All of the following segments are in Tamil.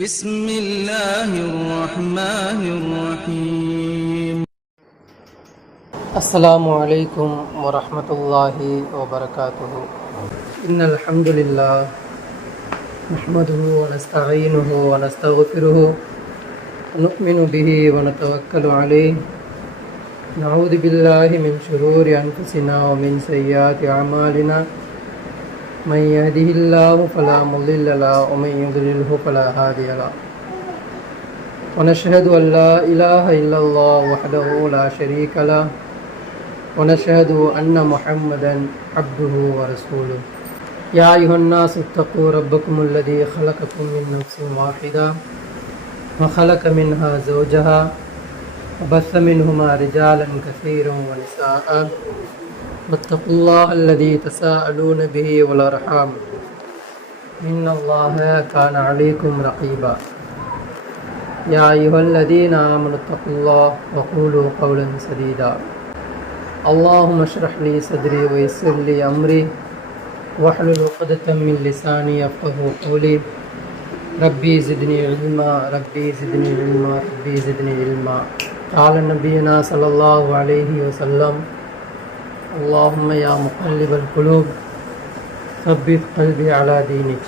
بسم الله الرحمن الرحيم. السلام عليكم ورحمة الله وبركاته. إن الحمد لله نحمده ونستعينه ونستغفره ونؤمن به ونتوكل عليه. نعوذ بالله من شرور أنفسنا ومن سيئات أعمالنا. من يهده الله فلا مضل له ومن يضلله فلا هادي له. ونشهد أن لا إله إلا الله وحده لا شريك له ونشهد أن محمدا عبده ورسوله. يا أيها الناس اتقوا ربكم الذي خلقكم من نفس واحدة وخلق منها زوجها وبث منهما رجالا كثيرا ونساء واتقوا الله الذي تساءلون به والأرحام إن الله كان عليكم رقيبا. يا أيها الذين آمنوا اتقوا الله وقولوا قولا سديدا. اللهم اشرح لي صدري ويسر لي أمري واحلل عقدة من لساني يفقهوا قولي. ربي زدني علما ربي زدني علما ربي زدني علما. قال نبينا صلى الله عليه وسلم اللهم يا مقلب القلوب ثبت قلبي على دينك.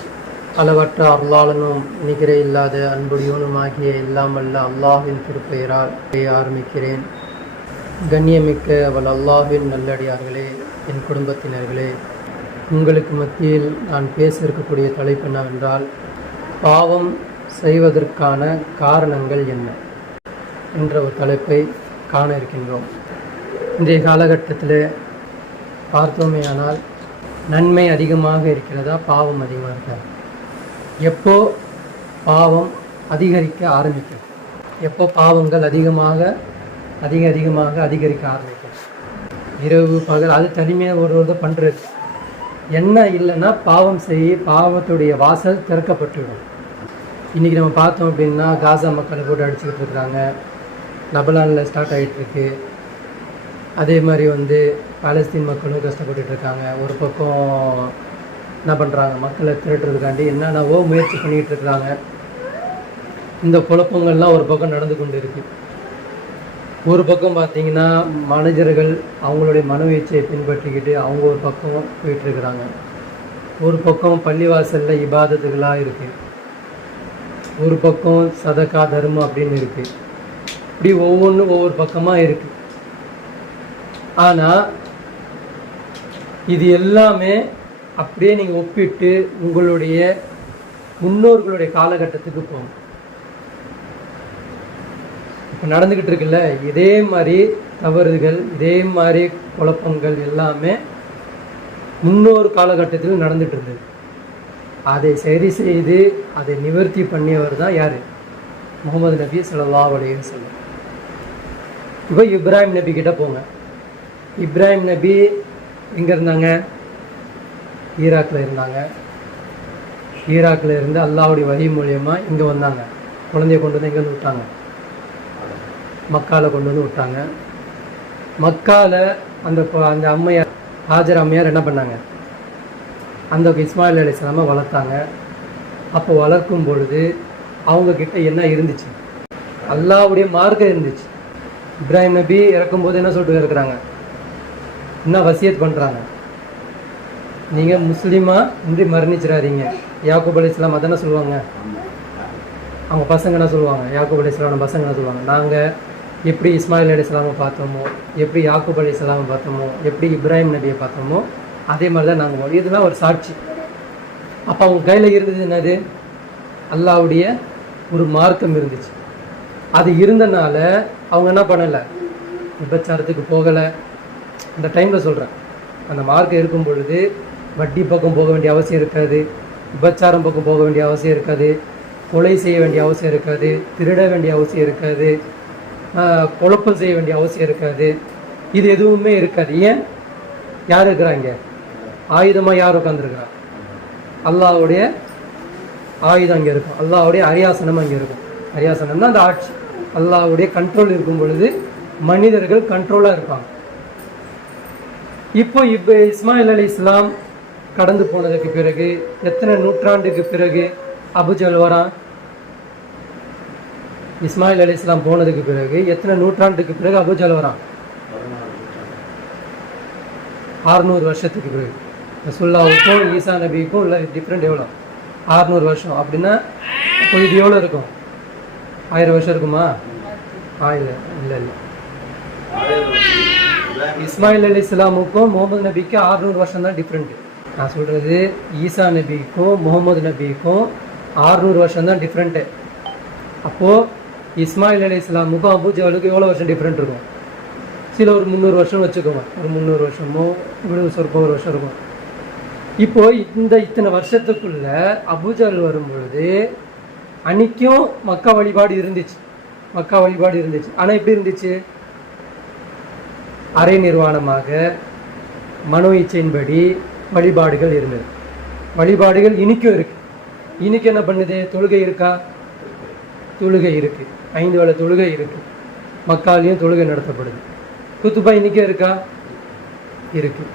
அளவற்ற அருளாளனும் நிகர இல்லாத அன்புடையவனுமாகிய எல்லாமல்ல அல்லாஹின் திருப்பெயரால் ஆரம்பிக்கிறேன். கண்ணியமிக்க அவள் அல்லாஹின் நல்லடியார்களே, என் குடும்பத்தினர்களே, உங்களுக்கு மத்தியில் நான் பேச இருக்கக்கூடிய தலைப்பு என்னவென்றால், பாவம் செய்வதற்கான காரணங்கள் என்ன என்ற ஒரு தலைப்பை காண இருக்கின்றோம். இன்றைய காலகட்டத்தில் பார்த்தோமேயானால் நன்மை அதிகமாக இருக்கிறதா, பாவம் அதிகமாக இருக்கிறதா? எப்போ பாவம் அதிகரிக்க ஆரம்பிக்கும், எப்போ பாவங்கள் அதிகமாக அதிகரிக்க ஆரம்பிக்கும், இரவு பகல், அது தனிமையாக ஒரு பண்ணுறது என்ன இல்லைன்னா பாவத்துடைய வாசல் திறக்கப்பட்டுவிடும். இன்றைக்கி நம்ம பார்த்தோம் அப்படின்னா காசா மக்களை போட்டு அடிச்சுக்கிட்டு இருக்கிறாங்க, லெபனானில் ஸ்டார்ட் ஆகிட்டுருக்கு. அதே மாதிரி பாலஸ்தீன் மக்களும் கஷ்டப்பட்டுருக்காங்க. ஒரு பக்கம் என்ன பண்ணுறாங்க, மக்களை திரட்டுறதுக்காண்டி என்னென்னவோ முயற்சி பண்ணிகிட்டு இருக்கிறாங்க. இந்த குழப்பங்கள்லாம் ஒரு பக்கம் நடந்து கொண்டு இருக்குது. ஒரு பக்கம் பார்த்திங்கன்னா மனிதர்கள் அவங்களுடைய மனவீச்சையை பின்பற்றிக்கிட்டு அவங்க ஒரு பக்கம் போயிட்டுருக்குறாங்க. ஒரு பக்கம் பள்ளிவாசலில் இபாதத்துகளாக இருக்குது, ஒரு பக்கம் சதக்கா தர்மம் அப்படின்னு இருக்குது. இப்படி ஒவ்வொன்றும் ஒவ்வொரு பக்கமாக இருக்குது. ஆனால் இது எல்லாமே அப்படியே நீங்கள் ஒப்பிட்டு உங்களுடைய முன்னோர்களுடைய காலகட்டத்துக்கு போகும். இப்போ நடந்துக்கிட்டு இருக்குல்ல, இதே மாதிரி தவறுகள், இதே மாதிரி குழப்பங்கள் எல்லாமே முன்னோரு காலகட்டத்தில் நடந்துட்டு இருந்தது. அதை சரி செய்து அதை நிவர்த்தி பண்ணியவர் தான் யார்? முகமது நபி ஸல்லல்லாஹு அலைஹி வஸல்லம். இப்போ இப்ராஹிம் நபி கிட்ட போங்க. இப்ராஹிம் நபி எங்கே இருந்தாங்க? ஈராக்கில் இருந்தாங்க. ஈராக்கில் இருந்து அல்லாஹ்வுடைய வஹி மூலியமாக இங்கே வந்தாங்க. குழந்தைய கொண்டு வந்து எங்கே விட்டாங்க? மக்காவில் கொண்டு வந்து விட்டாங்க. மக்காவில் அந்த அம்மையார், ஹாஜர் அம்மையார் என்ன பண்ணாங்க? அந்த இஸ்மாயில் அலைஹிஸ்ஸலாமை வளர்த்தாங்க. அப்போ வளர்க்கும் பொழுது அவங்கக்கிட்ட என்ன இருந்துச்சு? அல்லாஹ்வுடைய மார்க்கம் இருந்துச்சு. இப்ராஹிம் நபி இறக்கும்போது என்ன சொல்லிட்டு இருக்கிறாங்க? என்ன வசியத் பண்ணுறாங்க? நீங்கள் முஸ்லீமாக இன்றி மரணிச்சிடாதீங்க. யாக்கூப் அலைஹிஸ்ஸலாம் அதானே சொல்லுவாங்க. அவங்க பசங்க என்ன சொல்லுவாங்க? யாக்கூப் அலைஹிஸ்ஸலாம் பசங்க என்ன சொல்லுவாங்க? நாங்கள் எப்படி இஸ்மாயில் அலைஹிஸ்ஸலாமை பார்த்தோமோ, எப்படி யாக்கூப் அலைஹிஸ்ஸலாமை பார்த்தோமோ, எப்படி இப்ராஹிம் நபியை பார்த்தோமோ, அதே மாதிரி தான் நாங்கள். இதெல்லாம் ஒரு சாட்சி. அப்போ அவங்க கையில் இருந்தது என்னது? அல்லாஹ்வுடைய ஒரு மார்க்கம் இருந்துச்சு. அது இருந்தனால அவங்க என்ன பண்ணலை? விபச்சாரத்துக்கு போகலை. இந்த டைமில் சொல்கிறேன், அந்த மார்க்கம் இருக்கும் பொழுது வட்டி பக்கம் போக வேண்டிய அவசியம் இருக்காது, விபச்சாரம் பக்கம் போக வேண்டிய அவசியம் இருக்காது, கொலை செய்ய வேண்டிய அவசியம் இருக்காது, திருட வேண்டிய அவசியம் இருக்காது, குழப்பம் செய்ய வேண்டிய அவசியம் இருக்காது. இது எதுவுமே இருக்காது. ஏன்? யார் இருக்கிறாங்க? ஆயுதமாக யார் உட்காந்துருக்குறா? அல்லாஹ்வுடைய ஆயுதம் அங்கே இருக்கும். அல்லாஹ்வுடைய அரியாசனம் அங்கே இருக்கும். அரியாசனம் தான் அந்த ஆட்சி. அல்லாஹ்வுடைய கண்ட்ரோல் இருக்கும் பொழுது மனிதர்கள் கண்ட்ரோலாக இருப்பாங்க. இப்போ இஸ்மாயில் அலைஹிஸ்ஸலாம் கடந்து போனதுக்கு பிறகு எத்தனை நூற்றாண்டுக்கு பிறகு அபுஜல் வரான், இஸ்மாயில் அலைஹிஸ்ஸலாம் போனதுக்கு பிறகு எத்தனை நூற்றாண்டுக்கு பிறகு அபூஜஹல் வரான்? 600 வருஷத்துக்கு பிறகு. ரசூலுல்லாஹ்வுக்கும் ஈசா நபிக்கும் உள்ள டிஃப்ரெண்ட் எவ்வளோ? 600 வருஷம். அப்படின்னா இப்போ இது எவ்வளோ இருக்கும்? 1000 வருஷம் இருக்குமா? இல்லை இல்லை இல்லை. இஸ்மாயில் அலைஹிஸ்ஸலாமுக்கும் முகமது நபிக்கும் 600 வருஷம் தான் டிஃப்ரெண்ட்டு. நான் சொல்கிறது ஈசா நபிக்கும் முகமது நபிக்கும் 600 வருஷம் தான் டிஃப்ரெண்ட்டு. அப்போது இஸ்மாயில் அலைஹிஸ்ஸலாமுக்கும் அபூஜஹலுக்கும் எவ்வளோ வருஷம் டிஃப்ரெண்ட் இருக்கும்? சில ஒரு 300 வருஷம் வச்சுக்கோங்க. ஒரு 300 வருஷமோ இவ்வளோ சொற்ப ஒரு வருஷம் இருக்கும். இப்போது இத்தனை வருஷத்துக்குள்ள அபூஜஹல் வரும்பொழுது அன்றைக்கும் மக்கா வழிபாடு இருந்துச்சு. ஆனால் எப்படி இருந்துச்சு? அரை நிர்வாணமாக மனோ இச்சையின்படி வழிபாடுகள் இருந்தது. வழிபாடுகள் இன்றைக்கும் இருக்குது. இன்றைக்கி என்ன பண்ணுது? தொழுகை இருக்கா? தொழுகை இருக்குது. 5 வேளை தொழுகை இருக்குது. மக்காலையும் தொழுகை நடத்தப்படுது. குத்துபா இன்றைக்கும் இருக்கா? இருக்குது.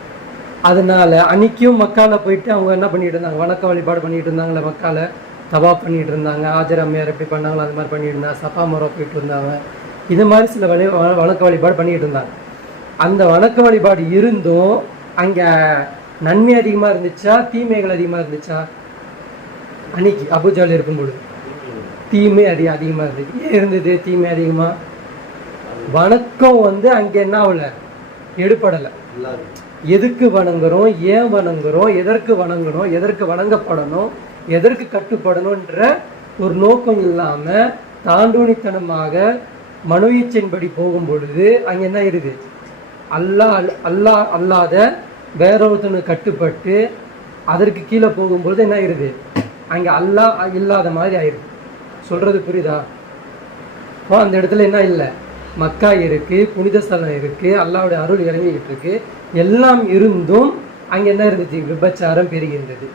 அதனால் அன்றைக்கும் மக்காவில் போயிட்டு அவங்க என்ன பண்ணிகிட்டு இருந்தாங்க? வணக்க வழிபாடு பண்ணிகிட்டு இருந்தாங்களே. மக்காவில் தவா பண்ணிகிட்டு இருந்தாங்க. ஆஜர் அம்மையார் எப்படி பண்ணாங்களோ அது மாதிரி பண்ணிட்டு இருந்தாங்க. சஃபா மரம் போயிட்டு இருந்தாங்க. இது மாதிரி சில வணக்க வழிபாடு பண்ணிகிட்டு இருந்தாங்க. அந்த வணக்க வழிபாடு இருந்தும் அங்கே நன்மை அதிகமாக இருந்துச்சா தீமைகள் அதிகமாக இருந்துச்சா? அன்னைக்கு அபூஜஹல் இருக்கும்பொழுது தீமை அதிகமாக இருந்துச்சு. ஏன் இருந்தது தீமை அதிகமாக? வணக்கம் அங்கே என்ன ஆகல? எடுப்படலை. எதுக்கு வணங்குறோம், ஏன் வணங்குறோம், எதற்கு வணங்கணும், எதற்கு வணங்கப்படணும், எதற்கு கட்டுப்படணுன்ற ஒரு நோக்கம் இல்லாமல் தாண்டோனித்தனமாக மனோ இச்சையின்படி போகும் பொழுது அங்கே என்ன இருக்குது? அல்லாத வேற ஒருத்தனுக்கு கட்டுப்பட்டு அதற்கு கீழே போகும்பொழுது என்ன ஆயிடுது? அங்கே அல்லாஹ் இல்லாத மாதிரி ஆயிடுது. சொல்கிறது புரியுதா? அந்த இடத்துல என்ன இல்லை? மக்கா இருக்குது, புனித ஸ்தலம் இருக்குது, அல்லாஹ்வுடைய அருள் இறங்கிக்கிட்டு இருக்கு. எல்லாம் இருந்தும் அங்கே என்ன இருந்துச்சு? விபச்சாரம் பெருகி இருந்தது,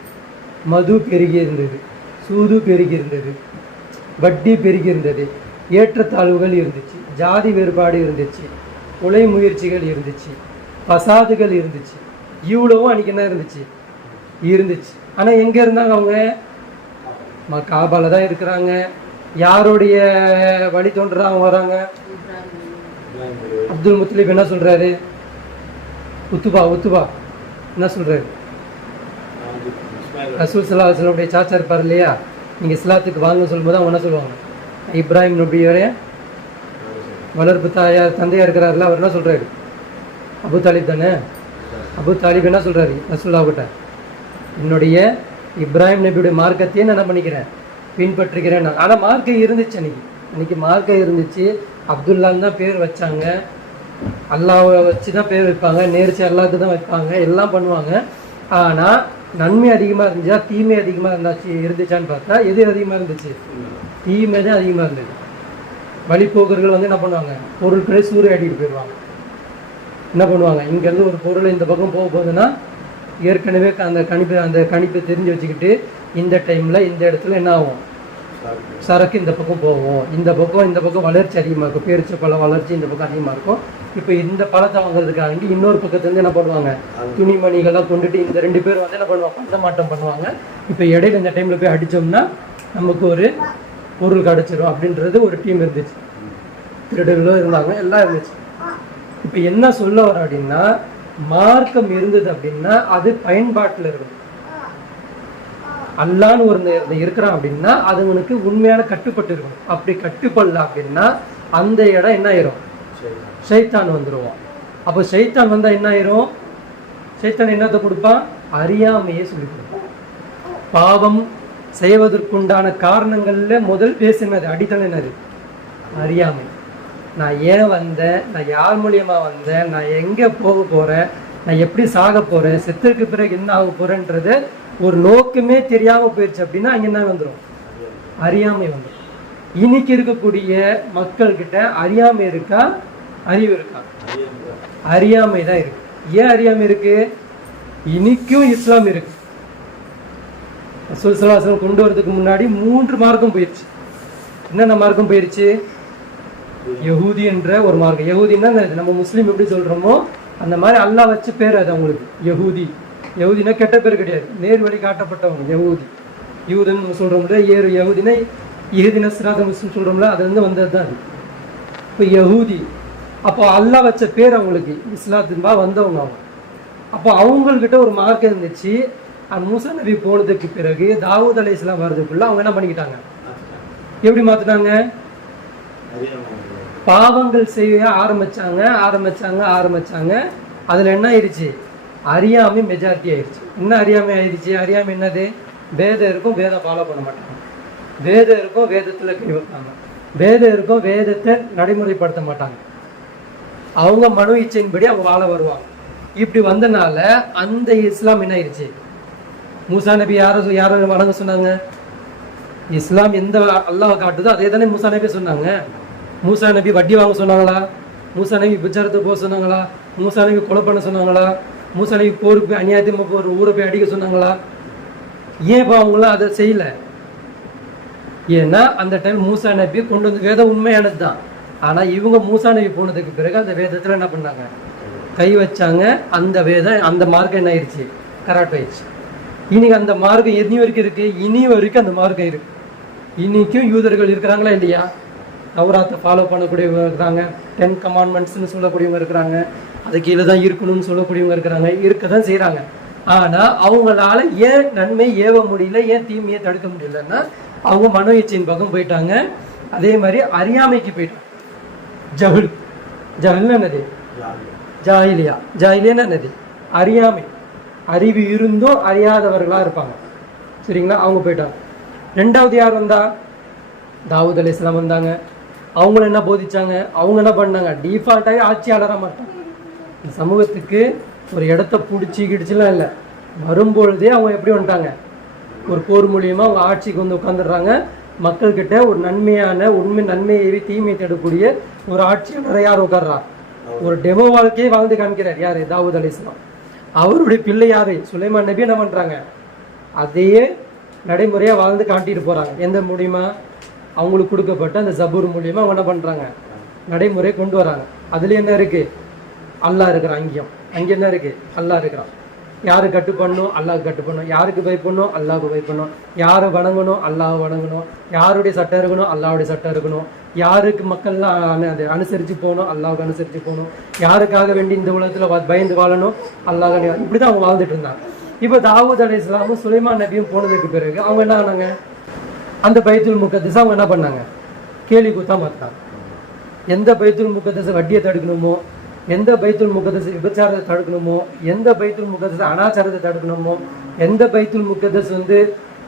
மது பெருகி இருந்தது, சூது பெருகி இருந்தது, வட்டி பெருகி இருந்தது, ஏற்றத்தாழ்வுகள் இருந்துச்சு, ஜாதி வேறுபாடு இருந்துச்சு, கொலை முயற்சிகள் இருந்துச்சு, பசாதுகள் இருந்துச்சு. இவ்வளவும் அன்றைக்கி என்ன இருந்துச்சு. ஆனால் எங்கே இருந்தாங்க அவங்க? காபால தான் இருக்கிறாங்க. யாருடைய வழி தோன்றா அவங்க வராங்க? அப்துல் முத்தலிப் என்ன சொல்கிறாரு? உத்துபா என்ன சொல்கிறாரு? ரசூல் ஸல்லல்லாஹு அலைஹி வஸல்லம் சாச்சா இருப்பார் இல்லையா? நீங்கள் இஸ்லாத்துக்கு வாங்க சொல்லும்போது அவங்க என்ன சொல்லுவாங்க? இப்ராஹிம் நபியோடைய வளர்ப்பு தாயார் தந்தையாக இருக்கிறாருல, அவர் என்ன சொல்கிறாரு? அபு தாலிப் தானே. அபு தாலிப் என்ன சொல்கிறாரு ரசூலுல்லாஹ்கிட்ட? என்னுடைய இப்ராஹிம் நபியுடைய மார்க்கத்தையே நான் என்ன பண்ணிக்கிறேன், பின்பற்றுகிறேன். ஆனால் மார்க்கம் இருந்துச்சு. அன்றைக்கி மார்க்கம் இருந்துச்சு. அப்துல்லான்னு தான் பேர் வச்சாங்க. அல்லாவை வச்சு தான் பேர் வைப்பாங்க. நேர்ச்சி அல்லாவுக்கு தான் வைப்பாங்க. எல்லாம் பண்ணுவாங்க. ஆனால் நன்மை அதிகமாக இருந்துச்சா தீமை அதிகமாக இருந்துச்சான்னு பார்த்தா எது அதிகமாக இருந்துச்சு? தீமை தான் அதிகமாக இருந்தது. வழிபோக்கர்கள் என்ன பண்ணுவாங்க? பொருட்களை சூறையாடிட்டு போயிடுவாங்க. என்ன பண்ணுவாங்க? இங்கேருந்து ஒரு பொருள் இந்த பக்கம் போக போகுதுன்னா ஏற்கனவே அந்த கணிப்பை தெரிஞ்சு வச்சுக்கிட்டு இந்த டைமில் இந்த இடத்துல என்ன ஆகும்? சரக்கு இந்த பக்கம் போகும். இந்த பக்கம் வளர்ச்சி அதிகமாக இருக்கும். பேரிச்ச பழம் வளர்ச்சி இந்த பக்கம் அதிகமாக இருக்கும். இப்போ இந்த பழத்தை வாங்குறதுக்காக இன்னொரு பக்கத்துலேருந்து என்ன பண்ணுவாங்க? துணிமணிகள்லாம் கொண்டுட்டு இந்த 2 பேர் என்ன பண்ணுவாங்க? பண்டமாட்டம் பண்ணுவாங்க. இப்போ இடையில இந்த டைமில் போய் அடித்தோம்னா நமக்கு ஒரு பொருள் கிடச்சிரும் அப்படின்றது ஒரு டீம் இருந்துச்சு. திருடர்களும் இருந்தாங்க, எல்லாம் இருந்துச்சு. இப்போ என்ன சொல்ல வர அப்படின்னா, மார்க்கம் இருந்தது அப்படின்னா அது பயன்பாட்டில் இருக்கும். அல்லான்னு ஒரு இருக்கிறான் அப்படின்னா அதுங்களுக்கு உண்மையான கட்டுப்பட்டு இருக்கும். அப்படி கட்டுப்படல அப்படின்னா அந்த இடம் என்ன ஆயிரும்? ஷைத்தான் வந்துடுவான். அப்போ ஷைத்தான் வந்தால் என்ன ஆயிரும்? ஷைத்தான் என்னத்தை கொடுப்பான்? அறியாமையே சொல்லி கொடுப்பான். பாவம் செய்வதற்குண்டான காரணங்கள்ல முதல் பேசினது அடித்தளம் என்னது? அறியாமை. நான் ஏன் வந்தேன், நான் யார் மூலியமா வந்தேன், நான் எங்கே போக போகிறேன், நான் எப்படி சாக போகிறேன், செத்துக்கு பிறகு என்ன ஆக போகிறேன்றது ஒரு நோக்கமே தெரியாமல் போயிடுச்சு அப்படின்னா அங்கே என்ன வந்துடும்? அறியாமை வந்துடும். இன்னைக்கு இருக்கக்கூடிய மக்கள்கிட்ட அறியாமை இருக்கா, அறிவு இருக்கா? அறியாமை தான் இருக்கு. ஏன் அறியாமை இருக்கு? இன்னைக்கும் இஸ்லாம் இருக்கு. ரசூல் ஸல்லல்லாஹு அலைஹி வஸல்லம் கொண்டு வரதுக்கு முன்னாடி 3 மார்க்கம் போயிடுச்சு. என்னென்ன மார்க்கம் போயிடுச்சு? யஹூதி என்ற ஒரு மார்க்கம். யஹூதின்னா நம்ம முஸ்லீம் எப்படி சொல்கிறோமோ அந்த மாதிரி அல்லாஹ் வச்ச பேர் அது அவங்களுக்கு யஹூதி. யஹூதினா கெட்ட பேர் கிடையாது, நேர் வழி காட்டப்பட்டவங்க யஹூதி. யூதன் சொல்கிறோம்ல, யஹூதினா இஹ்தின சிராத்தல் முஸ்தகீம் சொல்கிறோம்ல, அது வந்து வந்தது தான் அது. இப்போ யஹூதி, அப்போ அல்லாஹ் வச்ச பேர் அவங்களுக்கு, இஸ்லாத்தின்பா வந்தவங்க அவங்க. அப்போ அவங்கக்கிட்ட ஒரு மார்க்கம் இருந்துச்சு. மூசா நபி போனதுக்கு பிறகு தாவூத் அலைஹிஸ்ஸலாம் வர்றதுக்குள்ள அவங்க என்ன பண்ணிக்கிட்டாங்க, எப்படி மாற்றினாங்க, பாவங்கள் செய்ய ஆரம்பிச்சாங்க. அதில் என்ன ஆயிடுச்சு, அறியாமை மெஜாரிட்டி ஆயிடுச்சு. என்ன அறியாமை ஆயிடுச்சு, அறியாமை என்னது, வேதம் இருக்கும், வேதம் ஃபாலோ பண்ண மாட்டாங்க. வேதம் இருக்கும், வேதத்தில் கை வைப்பாங்க. வேதம் இருக்கும், வேதத்தை நடைமுறைப்படுத்த மாட்டாங்க. அவங்க மனு இச்சையின்படி அவங்க வாழ வருவாங்க. இப்படி வந்தனால அந்த இஸ்லாம் என்ன ஆயிடுச்சு, மூசா நபி யாரும் வணங்க சொன்னாங்க, இஸ்லாம் எந்த அல்லாஹ் காட்டுதோ அதே தானே மூசா நபி சொன்னாங்க. மூசா நபி வட்டி வாங்க சொன்னாங்களா, மூசா நபி விபச்சாரத்துக்கு போக சொன்னாங்களா, மூசா நபி கொலை பண்ண சொன்னாங்களா, மூசா நபி போருக்கு அநியாயமாக ஒரு ஊரை போய் அடிக்க சொன்னாங்களா? ஏன் இப்போ அவங்களாம் அதை செய்யலை? ஏன்னா அந்த டைம் மூசா நபி கொண்டு வந்து வேதம் உண்மையானது தான். ஆனால் இவங்க மூசா நபி போனதுக்கு பிறகு அந்த வேதத்தில் என்ன பண்ணாங்க, கை வச்சாங்க. அந்த வேதம் அந்த மார்க்கம் என்ன ஆயிடுச்சு, கரெக்ட் ஆயிடுச்சு. இன்னைக்கு அந்த மார்க்கம் இனி வரைக்கும் இருக்குது, இனி வரைக்கும் அந்த மார்க்கம் இருக்குது. இன்னைக்கும் யூதர்கள் இருக்கிறாங்களா இல்லையா, தௌராத்தை ஃபாலோ பண்ணக்கூடியவங்க இருக்கிறாங்க, 10 கமாண்ட்மெண்ட்ஸ்னு சொல்லக்கூடியவங்க இருக்கிறாங்க, அது கீழே தான் இருக்கணும்னு சொல்லக்கூடியவங்க இருக்கிறாங்க, இருக்க தான் செய்கிறாங்க. ஆனால் அவங்களால ஏன் நன்மை ஏவ முடியல, ஏன் தீமையை தடுக்க முடியலன்னா அவங்க மனோ இச்சையின் பக்கம் போயிட்டாங்க. அதே மாதிரி அறியாமைக்கு போயிட்டாங்க. ஜஹல்னா என்னது, ஜாஹிலியா என்னது, அறியாமை. அறிவு இருந்தும் அறியாதவர்களாக இருப்பாங்க, சரிங்களா, அவங்க போயிட்டாங்க. ரெண்டாவது யார் வந்தா, தாவூத் அலைஹிஸ்ஸலாம் வந்தாங்க. அவங்கள என்ன போதிச்சாங்க, அவங்க என்ன பண்ணாங்க, டிஃபால்ட்டாகவே ஆட்சியாளராக மாட்டாங்க. இந்த சமூகத்துக்கு ஒரு இடத்த பிடிச்சி கிடிச்சுலாம் இல்லை, வரும்பொழுதே அவங்க எப்படி வந்துட்டாங்க, ஒரு போர் மூலியமாக அவங்க ஆட்சிக்கு வந்து உட்காந்துடுறாங்க. மக்கள்கிட்ட ஒரு நன்மையான நன்மையை தீமையை தேடக்கூடிய ஒரு ஆட்சியாளரை யார் உட்கார்றா, ஒரு டெமோ வாழ்க்கையை வாழ்ந்து காமிக்கிறார். யார், தாவூத் அலைஹிஸ்ஸலாம். அவருடைய பிள்ளை யார், சுலைமான் நபி என்ன பண்ணுறாங்க, அதையே நடைமுறையாக வாழ்ந்து காட்டிட்டு போகிறாங்க. எந்த மூலியமா, அவங்களுக்கு கொடுக்கப்பட்ட அந்த ஜபூர் மூலியமாக அவங்க என்ன பண்ணுறாங்க, நடைமுறை கொண்டு வராங்க. அதுல என்ன இருக்குது, அல்லாஹ் இருக்கிறான். அங்கே என்ன இருக்குது, அல்லாஹ் இருக்கிறான். யாரு கட்டுப்படணும், அல்லாஹ் கட்டுப்படணும். யாருக்கு பயப்படணும், அல்லாஹ்க்கு பயப்படணும். யாரை வணங்கணும், அல்லாஹ் வணங்கணும். யாருடைய சட்டம் இருக்கணும், அல்லாஹ்வுடைய சட்டம் இருக்கணும். யாருக்கு மக்கள்லாம் அனுசரித்து போகணும், அல்லாஹ்வுக்கு அனுசரித்து போகணும். யாருக்காக வேண்டி இந்த உலகத்தில் பயந்து வாழணும், அல்லாஹ். இப்படி தான் அவங்க வாழ்ந்துட்டு இருந்தாங்க. இப்போ தாவூத் அலைஹிஸ்ஸலாமும் சுலைமான் நபியும் போனதுக்கு பிறகு அவங்க என்ன ஆனாங்க, அந்த பைத்துல் முகத்தஸை அவங்க என்ன பண்ணாங்க, கேலி கூத்தா மாற்றினாங்க. எந்த பைத்துல் முகத்தஸை வட்டியை தடுக்கணுமோ, எந்த பைத்துல் முகத்தஸ் விபச்சாரத்தை தடுக்கணுமோ, எந்த பைத்துல் முகத்தஸ் அனாச்சாரத்தை தடுக்கணுமோ, எந்த பைத்துல் முகத்தஸ் வந்து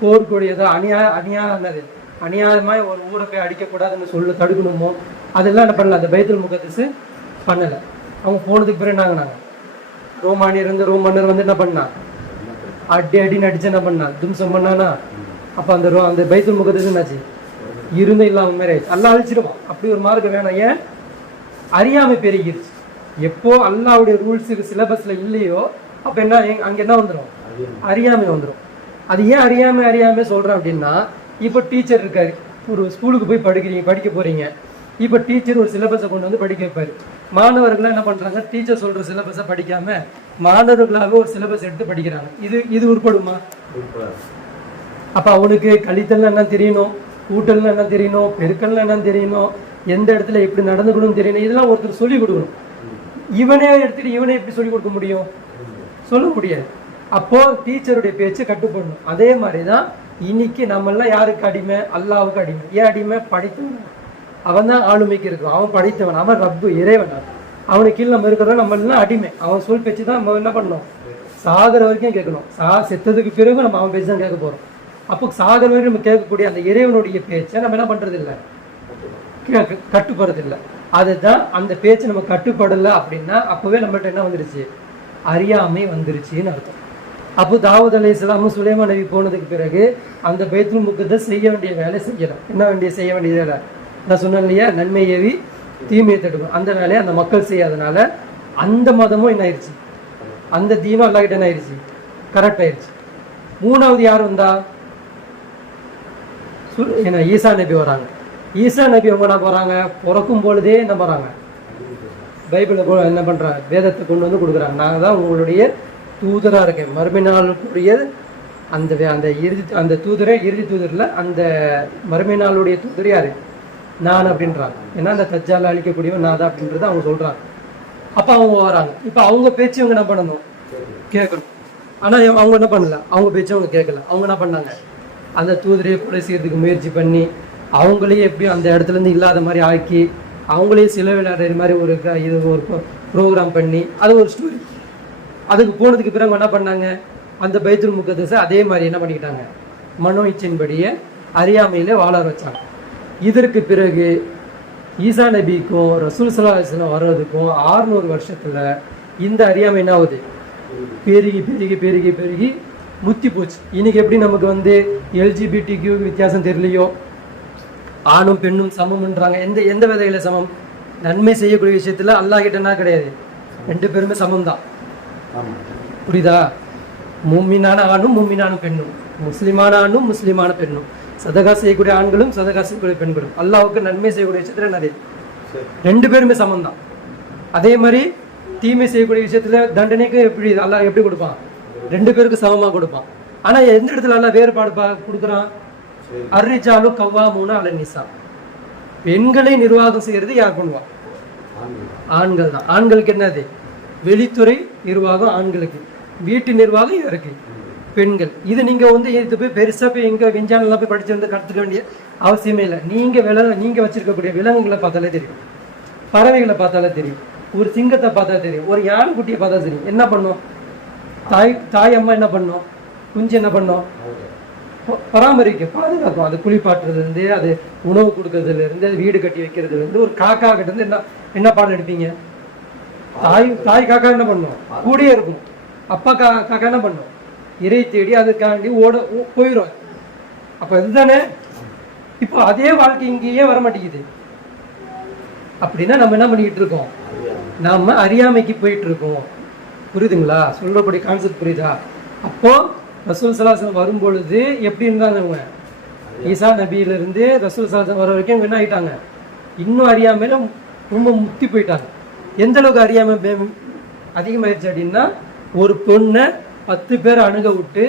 போர்க்குடையதோ அநியாயமாக ஒரு ஊரை போய் அடிக்கக்கூடாதுன்னு தடுக்கணுமோ, அதெல்லாம் என்ன பண்ணல, அந்த பைத்துல் முகத்தஸ் பண்ணலை. அவங்க போனதுக்கு பிறகு நாங்கள் ரோமானியர் வந்து என்ன பண்ணா, அடின்னு அடிச்சு என்ன பண்ணா, தும்சம் பண்ணானா. அப்போ அந்த பைத்துல் முகத்தஸ் என்னாச்சு, இருந்தே இல்லாம மாதிரி ஆயிடுச்சு. எல்லாம் அழிச்சிடுவான். அப்படி ஒரு மார்க்கம் வேணாம். ஏன், அறியாமை பெருகிருச்சு. எப்போ அல்லாவுடைய ரூல்ஸுக்கு சிலபஸ்ல இல்லையோ அப்போ என்ன, அங்கே என்ன வந்துடும், அறியாமை வந்துடும். அது ஏன் அறியாமை சொல்கிறேன் அப்படின்னா, இப்போ டீச்சர் இருக்காரு, ஒரு ஸ்கூலுக்கு போய் படிக்க போகிறீங்க. இப்போ டீச்சர் ஒரு சிலபஸை கொண்டு வந்து படிக்க வைப்பார். மாணவர்களாக என்ன பண்ணுறாங்க, டீச்சர் சொல்கிற சிலபஸை படிக்காமல் மாணவர்களாகவே ஒரு சிலபஸ் எடுத்து படிக்கிறாங்க. இது உருப்படுமா? அப்போ அவனுக்கு கழித்தல் என்ன தெரியணும், கூட்டல்னு என்ன தெரியணும், பெருக்கல்னு என்ன தெரியணும், எந்த இடத்துல எப்படி நடந்துக்கணும்னு தெரியணும். இதெல்லாம் ஒருத்தர் சொல்லிக் கொடுக்கணும். இவனே எடுத்துட்டு இவனே எப்படி சொல்லிக் கொடுக்க முடியும், சொல்ல முடியாது. அப்போ டீச்சருடைய பேச்சு கட்டுப்படணும். அதே மாதிரி தான் இன்னைக்கு நம்மெல்லாம் யாருக்கு அடிமை, அல்லாவுக்கு அடிமை. ஏன் அடிமை, படித்தவன். அவன் தான் ஆளுமைக்கு இருக்கும். அவன் படித்தவன், அவன் ரப்பு, இறைவன். அவனுக்கு கீழே நம்ம இருக்கிறோம், நம்ம எல்லாம் அடிமை. அவன் சொல் பேச்சு தான் நம்ம என்ன பண்ணணும், சாகிற வரைக்கும் கேட்கணும். செத்ததுக்கு பிறகு நம்ம அவன் பேச்சு தான் கேட்க போகிறோம். அப்போ சாகிற வரைக்கும் நம்ம கேட்கக்கூடிய அந்த இறைவனுடைய பேச்சை நம்ம என்ன பண்ணுறது இல்லை, கட்டுப்படுறது இல்லை. அதுதான் அந்த பேச்சு நம்ம கட்டுப்படலை அப்படின்னா அப்போவே நம்மள்ட்ட என்ன வந்துருச்சு, அறியாமை வந்துருச்சுன்னு அர்த்தம். அப்போ தாவூத் அலைஹிஸ்ஸலாமும் சுலைமான் நபி போனதுக்கு பிறகு அந்த பைத்துல் முகத்தஸ் செய்ய வேண்டிய வேலை செய்யலாம். செய்ய வேண்டிய வேலை நான் சொன்னேன் இல்லையா, நன்மை ஏவி தீமையை தடுக்கும். அந்த வேலையை அந்த மக்கள் செய்யாதனால அந்த மதமும் என்ன ஆயிடுச்சு, அந்த தீனும் அல்லாஹ்கிட்ட என்ன ஆயிடுச்சு, கரெக்ட் ஆயிடுச்சு. மூணாவது யார் வந்தா, ஈசா நபி வராங்க. ஈசா நபி அவங்க என்ன போகிறாங்க, பிறக்கும் பொழுதே என்ன பண்ணுறாங்க, பைபிளில் என்ன பண்ணுறாங்க, வேதத்தை கொண்டு வந்து கொடுக்குறாங்க. நாங்கள் தான் உங்களுடைய தூதராக இருக்கேன், மறுமை நாளுக்குரிய அந்த அந்த தூதரை இறுதி தூதரில் அந்த மறுமை நாளுடைய தூதர் யார்? நான் அப்படின்றாங்க. ஏன்னா அந்த தஜ்ஜாலை அழிக்கக்கூடியவன் நான் தான் அப்படின்றத அவங்க சொல்கிறாங்க. அப்போ அவங்க வராங்க. இப்போ அவங்க பேச்சு இவங்க என்ன பண்ணணும்? கேட்கணும். ஆனால் அவங்க என்ன பண்ணல, அவங்க பேச்சு அவங்க கேட்கல. அவங்க என்ன பண்ணாங்க? அந்த தூதரையை கொலை செய்யறதுக்கு முயற்சி பண்ணி அவங்களையும் எப்படியும் அந்த இடத்துலேருந்து இல்லாத மாதிரி ஆக்கி அவங்களையும் சில விளையாடுற மாதிரி இது ஒரு ப்ரோக்ராம் பண்ணி அது ஒரு ஸ்டோரி. அதுக்கு போனதுக்கு பிறகு என்ன பண்ணாங்க? அந்த பைத்துல் முகத்தஸை அதே மாதிரி என்ன பண்ணிக்கிட்டாங்க? மனோ இச்சையின்படியே அறியாமையிலே வாழ வச்சாங்க. இதற்கு பிறகு ஈசா நபிக்கும் ரசூல் ஸல்லல்லாஹு அலைஹி வஸல்லம் வர்றதுக்கும் 600 வருஷத்தில் இந்த அறியாமை என்ன ஆகுது? பெருகி பெருகி பெருகி பெருகி முத்தி போச்சு. இன்னைக்கு எப்படி நமக்கு எல்ஜிபிடிக்கு வித்தியாசம் தெரியலையோ, ஆணும் பெண்ணும் சமம்ன்றாங்க. எந்த விதையில சமம்? நன்மை செய்யக்கூடிய விஷயத்துல அல்லாஹ் கிட்டனா கிடையாது, 2 பேருமே சமம் தான். புரியுதா? மும்மினான ஆணும் மும்மினான பெண்ணும், முஸ்லிமான ஆணும் முஸ்லிமான பெண்ணும், சதகா செய்யக்கூடிய ஆண்களும் சதகா செய்யக்கூடிய பெண்களும், அல்லாஹ்வுக்கு நன்மை செய்யக்கூடிய விஷயத்துல நிறைய 2 பேருமே சமம் தான். அதே மாதிரி தீமை செய்யக்கூடிய விஷயத்துல தண்டனைக்கு அல்லாஹ் எப்படி கொடுப்பான்? 2 பேருக்கு சமமா கொடுப்பான். ஆனா எந்த இடத்துல அல்லாஹ் வேறுபாடு கொடுக்குறான்? அர்ரிஜாலு கவ்வாமூன அலன் நிசா, பெண்களை நிர்வாகம் செய்யறது யார் பண்ணுவா? ஆண்கள் தான். ஆண்களுக்கு என்னது? வெளித்துறை நிர்வாகம் ஆண்களுக்கு, வீட்டு நிர்வாகம் யாருக்கு? பெண்கள். இது நீங்க இது போய் பெருசா போய் எங்க விஞ்ஞானம்லாம் போய் படிச்சு கற்றுக்க வேண்டிய அவசியமே இல்லை. நீங்க வச்சிருக்கக்கூடிய விலங்குகளை பார்த்தாலே தெரியும், பறவைகளை பார்த்தாலே தெரியும், ஒரு சிங்கத்தை பார்த்தா தெரியும், ஒரு யானை குட்டியை பார்த்தா தெரியும். என்ன பண்ணும்? தாய் அம்மா என்ன பண்ணும்? குஞ்சு என்ன பண்ணும்? பராமரிக்கும், பாதுகாக்கும். அது குளிப்பாட்டுறதுலேருந்து, அது உணவு கொடுக்கறதுலேருந்து, வீடு கட்டி வைக்கிறதுலேருந்து, ஒரு காக்கா கிட்ட இருந்து என்ன பாடம் எடுப்பீங்க? தாய் காக்கா என்ன பண்ணும்? கூடயே இருக்கும். அப்பா காக்கா என்ன பண்ணும்? இறை தேடி அதுக்காண்டி போயிடும். அப்ப இதுதானே. இப்போ அதே வாழ்க்கை இங்கேயே வர மாட்டேங்குது. அப்படின்னா நம்ம என்ன பண்ணிக்கிட்டு இருக்கோம்? நாம அறியாமைக்கு போயிட்டு இருக்கோம். புரியுதுங்களா? சொல்லக்கூடிய கான்செப்ட் புரியுதா? அப்போ ரசூல் ஸல்லல்லாஹு அலைஹி வஸல்லம் வரும்பொழுது எப்படி இருந்தாங்க? அவங்க ஈசா நபியிலிருந்து ரசூல் ஸல்லல்லாஹு அலைஹி வஸல்லம் வர வரைக்கும் அவங்க என்ன ஆகிட்டாங்க? இன்னும் அறியாமையில ரொம்ப முத்தி போயிட்டாங்க. எந்த அளவுக்கு அறியாமை அதிகமாயிடுச்சு அப்படின்னா, ஒரு பொண்ணை 10 பேர் அணுக விட்டு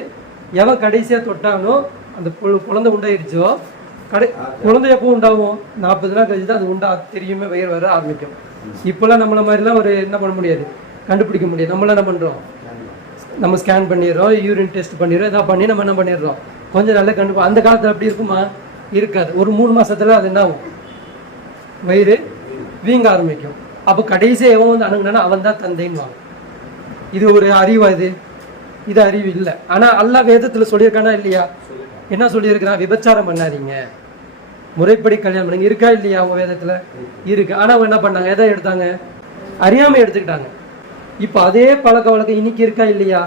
எவன் கடைசியாக தொட்டானோ அந்த குழந்தை உண்டாயிடுச்சோ, குழந்தை எப்போ உண்டாகும்? 40 நாள் கழிச்சு தான் அது தெரியுமே, வயிறு வர ஆரம்பிக்கும். இப்போல்லாம் நம்மள மாதிரிலாம் என்ன பண்ண முடியாது, கண்டுபிடிக்க முடியாது. நம்மளாம் என்ன பண்ணுறோம்? நம்ம ஸ்கேன் பண்ணிடுறோம், யூரின் டெஸ்ட் பண்ணிடுறோம், இதாக பண்ணி நம்ம என்ன பண்ணிடுறோம், கொஞ்சம் நல்லா அந்த காலத்தில் அப்படி இருக்குமா? இருக்காது. ஒரு 3 மாசத்துல அது என்ன ஆகும்? வயிறு வீங்க ஆரம்பிக்கும். அப்போ கடைசியாக எவன் அணுகுனா அவன் தான் தந்தைன்னு வாங்க. இது ஒரு அறிவா? இது அறிவு இல்லை. ஆனால் அல்லாஹ் வேதத்தில் சொல்லியிருக்கானா இல்லையா? என்ன சொல்லியிருக்கிறான்? விபச்சாரம் பண்ணாதீங்க, முறைப்படி கல்யாணம் பண்ணுங்க. இருக்கா இல்லையா? அவங்க வேதத்தில் இருக்கு. ஆனால் அவங்க என்ன பண்ணாங்க? எதை எடுத்தாங்க? அறியாமை எடுத்துக்கிட்டாங்க. இப்போ அதே பழக்க வழக்கம் இன்னைக்கு இருக்கா இல்லையா?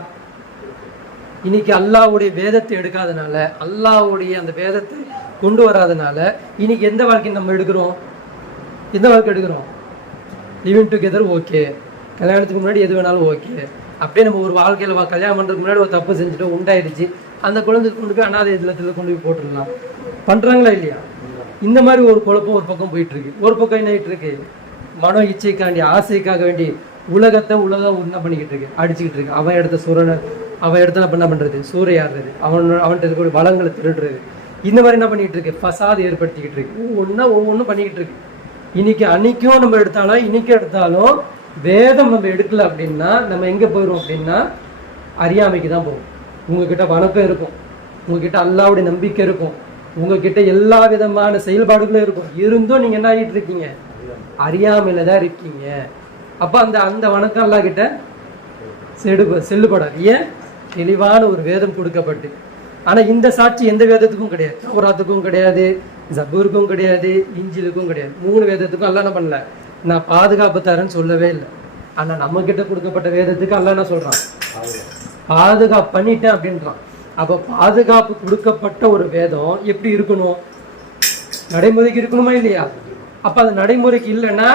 இன்னைக்கு அல்லாஹ்வுடைய வேதத்தை எடுக்காதனால, அல்லாஹ்வுடைய அந்த வேதத்தை கொண்டு வராதனால இன்னைக்கு எந்த வாழ்க்கை நம்ம எடுக்கிறோம்? எந்த வாழ்க்கை எடுக்கிறோம்? லிவிங் டுகெதர் ஓகே, கல்யாணத்துக்கு முன்னாடி எது வேணாலும் ஓகே. அப்படியே நம்ம ஒரு வாழ்க்கையில் கல்யாணம் பண்ணுறதுக்கு முன்னாடி ஒரு தப்பு செஞ்சுட்டு உண்டாயிடுச்சு, அந்த குழந்தைக்கு கொண்டு போய் அனாதை இல்லத்தில் கொண்டு போய் போட்டுடலாம். பண்ணுறாங்களா இல்லையா? இந்த மாதிரி ஒரு குழப்பம் ஒரு பக்கம் போயிட்டு இருக்கு. ஒரு பக்கம் என்ன ஆகிட்டு இருக்கு? மனோ இச்சைக்காண்டி, ஆசைக்காக வேண்டி உலகம் என்ன பண்ணிக்கிட்டு இருக்கு? அடிச்சுக்கிட்டு இருக்கு. அவன் எடுத்த அவன் எடுத்த என்ன பண்ணுறது? சூறையாடுறது, அவன்கிட்ட இருக்கக்கூடிய வளங்களை திருடுறது, இந்த மாதிரி என்ன பண்ணிக்கிட்டு இருக்கு? ஃபசாத் ஏற்படுத்திக்கிட்டு இருக்கு. ஒவ்வொன்றும் பண்ணிக்கிட்டு இருக்கு. இன்னைக்கு அன்னைக்கும் நம்ம எடுத்தாலும் வேதம் நம்ம எடுக்கல அப்படின்னா நம்ம எங்கே போயிடும் அப்படின்னா அறியாமைக்கு தான் போகும். உங்ககிட்ட வணக்கம் இருக்கும், உங்ககிட்ட அல்லாஹ்வுடைய நம்பிக்கை இருக்கும், உங்ககிட்ட எல்லா விதமான செயல்பாடுகளும் இருக்கும். இருந்தும் நீங்கள் என்ன ஆகிட்டு இருக்கீங்க? அறியாமையில தான் இருக்கீங்க. அப்போ அந்த வணக்கம் அல்லாஹ் கிட்ட செல்லுபடாது. ஏன்? தெளிவான ஒரு வேதம் கொடுக்கப்பட்டு. ஆனால் இந்த சாட்சி எந்த வேதத்துக்கும் கிடையாது. தௌராத்துக்கும் கிடையாது, ஜபூருக்கும் கிடையாது, இஞ்சிலுக்கும் கிடையாது. 3 வேதத்துக்கும் அல்லாஹ் என்ன பண்ணல, நான் பாதுகாப்பு தரேன்னு சொல்லவே இல்லை. ஆனால் நம்ம கிட்ட கொடுக்கப்பட்ட வேதத்துக்கு அல்லாஹ் என்ன சொல்றான்? பாதுகாப்பு பண்ணிட்டேன் அப்படின்றான். அப்போ பாதுகாப்பு கொடுக்கப்பட்ட ஒரு வேதம் எப்படி இருக்கணும்? நடைமுறைக்கு இருக்கணுமா இல்லையா? அப்போ அது நடைமுறைக்கு இல்லைன்னா,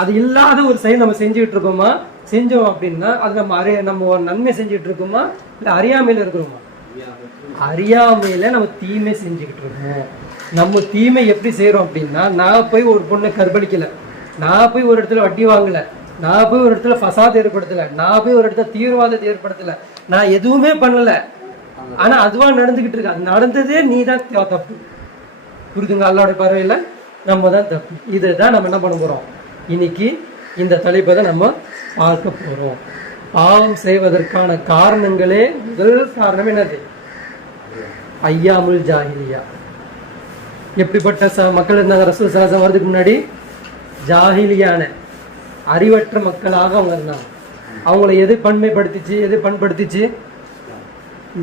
அது இல்லாத ஒரு செயல் நம்ம செஞ்சுக்கிட்டு இருக்கோமா? செஞ்சோம் அப்படின்னா அது நம்ம ஒரு நன்மை செஞ்சுட்டு இருக்கோமா, இல்லை அறியாமையில இருக்கிறோமா? அறியாமையில நம்ம தீமை செஞ்சுக்கிட்டு இருக்கோம். நம்ம தீமை எப்படி செய்யறோம் அப்படின்னா, நான் போய் ஒரு பொண்ணை கற்பழிக்கல, நான் போய் ஒரு இடத்துல வட்டி வாங்கல, நான் போய் ஒரு இடத்துல ஃபசாத் ஏற்படுத்தல, நான் போய் ஒரு இடத்துல தீவிரவாதத்தை ஏற்படுத்தல, நான் எதுவுமே பண்ணல. ஆனா அதுவா நடந்துகிட்டு இருக்கு. அது நடந்ததே நீ தான் தப்பு. புரிதுங்க? அல்லாஹ்வுடைய பார்வையில நம்ம தான் தப்பு. இதுதான் நம்ம என்ன பண்ண போறோம் இன்னைக்கு. இந்த தலைப்பை தான் நம்ம பார்க்க போறோம். பாவம் செய்வதற்கான காரணங்களே முதல் காரணம் என்னது? ஐயாமுல் ஜாஹிலியா. எப்படிப்பட்ட மக்கள் இருந்தாங்க ரசூல் ஸல்லல்லாஹு அலைஹி வஸல்லம் வரதுக்கு முன்னாடி? ஜாஹிலியான அறிவற்ற மக்களாக அவங்க இருந்தாங்க. அவங்கள எது பன்மைப்படுத்திச்சு, எது பண்படுத்திச்சு?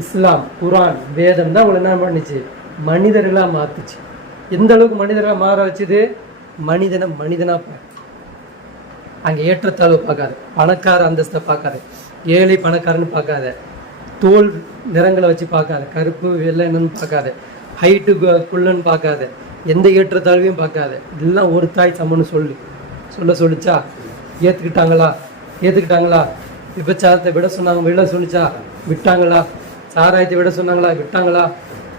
இஸ்லாம், குரான், வேதம் தான் அவங்களை என்ன பண்ணிச்சு? மனிதர்களாக மாத்துச்சு. எந்த அளவுக்கு மனிதர்களாக மாற வச்சுது? மனிதனா அங்கே ஏற்றத்தாழ்வு பார்க்காது, பணக்கார அந்தஸ்தை பார்க்காது, ஏழை பணக்காரன்னு பார்க்காத, தோல் நிறங்களை வச்சு பார்க்காத, கருப்பு வெள்ளைன்னு பார்க்காத, ஹைட்டு குள்ளன்னு பார்க்காத, எந்த ஏற்றத்தாழ்வையும் பார்க்காத. இதெல்லாம் ஒரு தாய் சமன்னு சொல்லிச்சா? ஏற்றுக்கிட்டாங்களா? விபச்சாரத்தை விட சொல்லிச்சா? விட்டாங்களா? சாராயத்தை விட சொன்னாங்களா? விட்டாங்களா?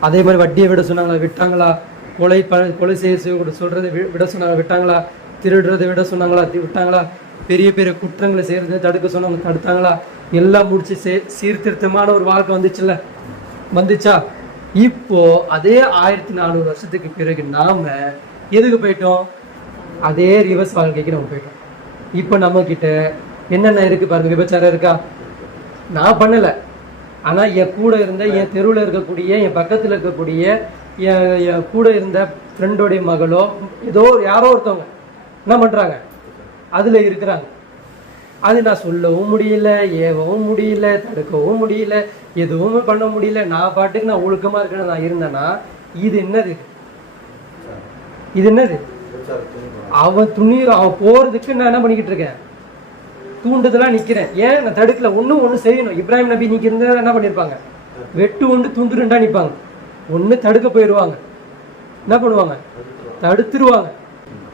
அதே மாதிரி வட்டியை விட சொன்னாங்களா? விட்டாங்களா? கொலை செய்ய சொல்றதை விட சொன்னாங்களா? விட்டாங்களா? திருடுறதை விட சொன்னாங்களா? விட்டாங்களா? பெரிய பெரிய குற்றங்களை செய்யறதை தடுக்க சொன்னாங்க, தடுத்தாங்களா? எல்லாம் முடிச்சு சீர்திருத்தமான ஒரு வாழ்க்கை வந்துச்சா? இப்போ அதே 1400 வருஷத்துக்கு பிறகு நாம எதுக்கு போயிட்டோம்? அதே ரிவர்ஸ் வாழ்க்கைக்கு நம்ம போயிட்டோம். இப்போ நம்ம கிட்ட என்னென்ன இருக்கு பாருங்க. விபச்சாரம் இருக்கா? நான் பண்ணல, ஆனா என் கூட இருந்த, என் தெருவில் இருக்கக்கூடிய, என் பக்கத்துல இருக்கக்கூடிய, என் கூட இருந்த ஃப்ரெண்டோடைய மகளோ ஏதோ யாரோ ஒருத்தவங்க என்ன பண்றாங்க? அதுல இருக்கிறாங்க. அது நான் சொல்லவும் முடியல, ஏவவும் முடியல, தடுக்கவும் முடியல, எதுவுமே பண்ண முடியல. நான் பாட்டுக்கு நான் ஒழுக்கமா இருக்கேன்னு நான் இருந்தேன்னா இது என்னது? அவன் போறதுக்கு நான் என்ன பண்ணிக்கிட்டு இருக்கேன்? தூண்டுதலா நிக்கிறேன். ஏன் நான் தடுக்கல? ஒண்ணு செய்யணும். இப்ராஹிம் நபி நீங்க இருந்தா என்ன பண்ணிருப்பாங்க? வெட்டு ஒன்று துண்டு ரெண்டா நிப்பாங்க. ஒண்ணு தடுக்க போயிடுவாங்க, என்ன பண்ணுவாங்க? தடுத்துருவாங்க.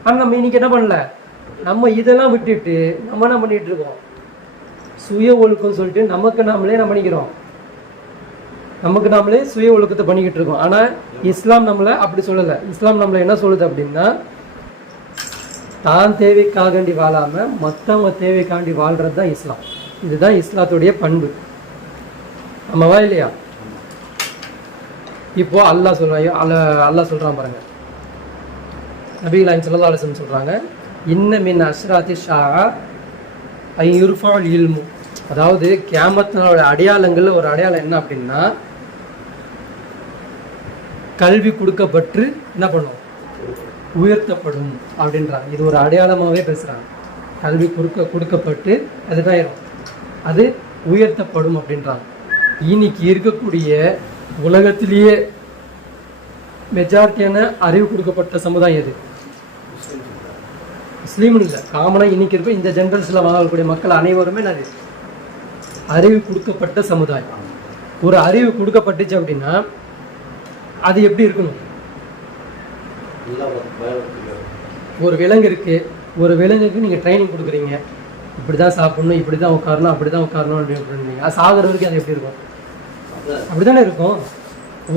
ஆனா நம்ம இன்னைக்கு என்ன பண்ணல? நம்ம இதெல்லாம் விட்டுட்டு நம்ம என்ன பண்ணிட்டு இருக்கோம்? சுய ஒழுக்கம் சொல்லிட்டு நமக்கு நாமளே என்ன பண்ணிக்கிறோம்? நமக்கு நாமளே சுய ஒழுக்கத்தை பண்ணிக்கிட்டு இருக்கோம். ஆனா இஸ்லாம் நம்மளை அப்படி சொல்லலை. இஸ்லாம் நம்மளை என்ன சொல்லுது அப்படின்னா, தான் தேவைக்காண்டி வாழாம மற்றவங்க தேவைக்காண்டி வாழ்றது தான் இஸ்லாம். இதுதான் இஸ்லாத்துடைய பண்பு. ஆமாவா இல்லையா? இப்போ அல்லாஹ் சொல்றான் பாருங்க. நபிகள் நாயகம் ஸல்லல்லாஹு அலைஹி வஸல்லம் சொல்றாங்க, இன்ன மின் அஷ்ராத்தி ஷாஅ ஐ யுர்ஃபஅல் இல்மு. அதாவது கியாமத்தினோட அடையாளங்கள்ல ஒரு அடையாளம் என்ன அப்படின்னா, கல்வி கொடுக்கப்பட்டு என்ன பண்ணும்? உயர்த்தப்படும் அப்படின்றாங்க. இது ஒரு அடையாளமாகவே பேசுறாங்க. கல்வி கொடுக்கப்பட்டு அதுதான் அது உயர்த்தப்படும் அப்படின்றாங்க. இன்னைக்கு இருக்கக்கூடிய உலகத்திலேயே மெஜாரிட்டியான அறிவு கொடுக்கப்பட்ட சமுதாயம் எது? முஸ்லீம்னு இல்லை, காமனாக இன்னைக்கு இருக்க இந்த ஜென்ரல்ஸில் வாங்கக்கூடிய மக்கள் அனைவருமே நிறைய அறிவு கொடுக்கப்பட்ட சமுதாயம். ஒரு அறிவு கொடுக்கப்பட்டுச்சு அப்படின்னா அது எப்படி இருக்கணும்? ஒரு விலங்கு இருக்கு, ஒரு விலங்குக்கு நீங்கள் ட்ரைனிங் கொடுக்குறீங்க, இப்படி தான் சாப்பிடணும், இப்படி தான் உட்காரணும், அப்படி தான் உட்காரணும் அப்படின்னு. அது சாகிற வரைக்கும் அது எப்படி இருக்கும்? அப்படி தானே இருக்கும்.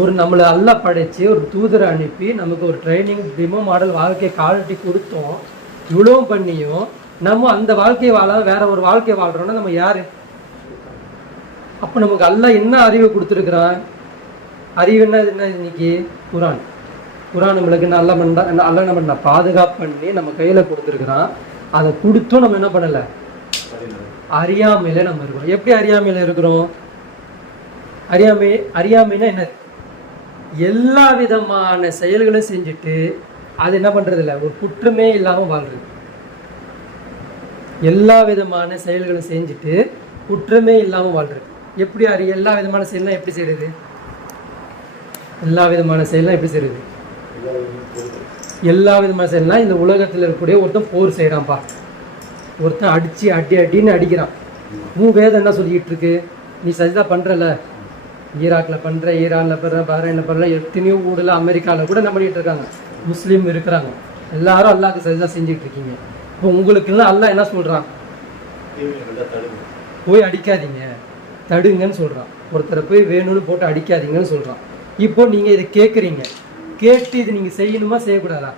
ஒரு நம்மளை எல்லாம் படைச்சு ஒரு தூதரை அனுப்பி நமக்கு ஒரு ட்ரைனிங் டிமோ மாடல் வாழ்க்கையை காலட்டி கொடுத்தோம். இவ்வளவும் பண்ணியும் நம்ம அந்த வாழ்க்கையை வேற ஒரு வாழ்க்கையை வாழ்றோம்னா நம்ம யாரு? அப்போ நமக்கு அல்லாஹ் என்ன அறிவை கொடுத்துருக்குறான்? அறிவு என்ன இன்னைக்கு? குரான் நம்மளுக்கு என்ன அல்லாஹ் என்ன பண்ண பாதுகாப்பு பண்ணி நம்ம கையில கொடுத்துருக்குறான். அதை கொடுத்தும் நம்ம என்ன பண்ணல? அறியாமையில நம்ம இருக்கிறோம். எப்படி அறியாமையில இருக்கிறோம்? அறியாமைன்னா என்ன? எல்லா விதமான செயல்களும் செஞ்சுட்டு அது என்ன பண்றது இல்லை, ஒரு குற்றமே இல்லாம வாழ்றது. எல்லா விதமான செயல்களும் செஞ்சுட்டு குற்றமே இல்லாம வாழ்றது. எப்படி எல்லா விதமான செயலாம் எப்படி செய்யறது? எல்லா விதமான செயலாம் எப்படி செய்யறது? எல்லா விதமான செயலாம் இந்த உலகத்தில் இருக்கக்கூடிய ஒருத்தன் போர் செய்யறான்பா, ஒருத்தன் அடின்னு அடிக்கிறான். வேதம் என்ன சொல்லிட்டு இருக்கு? நீ சஜிதா பண்றல, ஈராக்கில் பண்ணுற, ஈரானில் பண்ணுற, பஹ்ரைனில் பண்ணுற, எத்தனையோ ஊரில் அமெரிக்காவில் கூட என்ன பண்ணிகிட்டு இருக்காங்க, முஸ்லீம் இருக்கிறாங்க. எல்லாரும் அல்லாஹ்க்கு சஜிதா செஞ்சுட்டு இருக்கீங்க. இப்போ உங்களுக்குலாம் அல்லாஹ் என்ன சொல்கிறான்? போய் அடிக்காதீங்க, தடுங்கன்னு சொல்கிறான். ஒருத்தரை போய் வேணும்னு போட்டு அடிக்காதீங்கன்னு சொல்கிறான். இப்போ நீங்கள் இதை கேட்குறீங்க, கேட்டு இது நீங்கள் செய்யணுமா செய்யக்கூடாதா?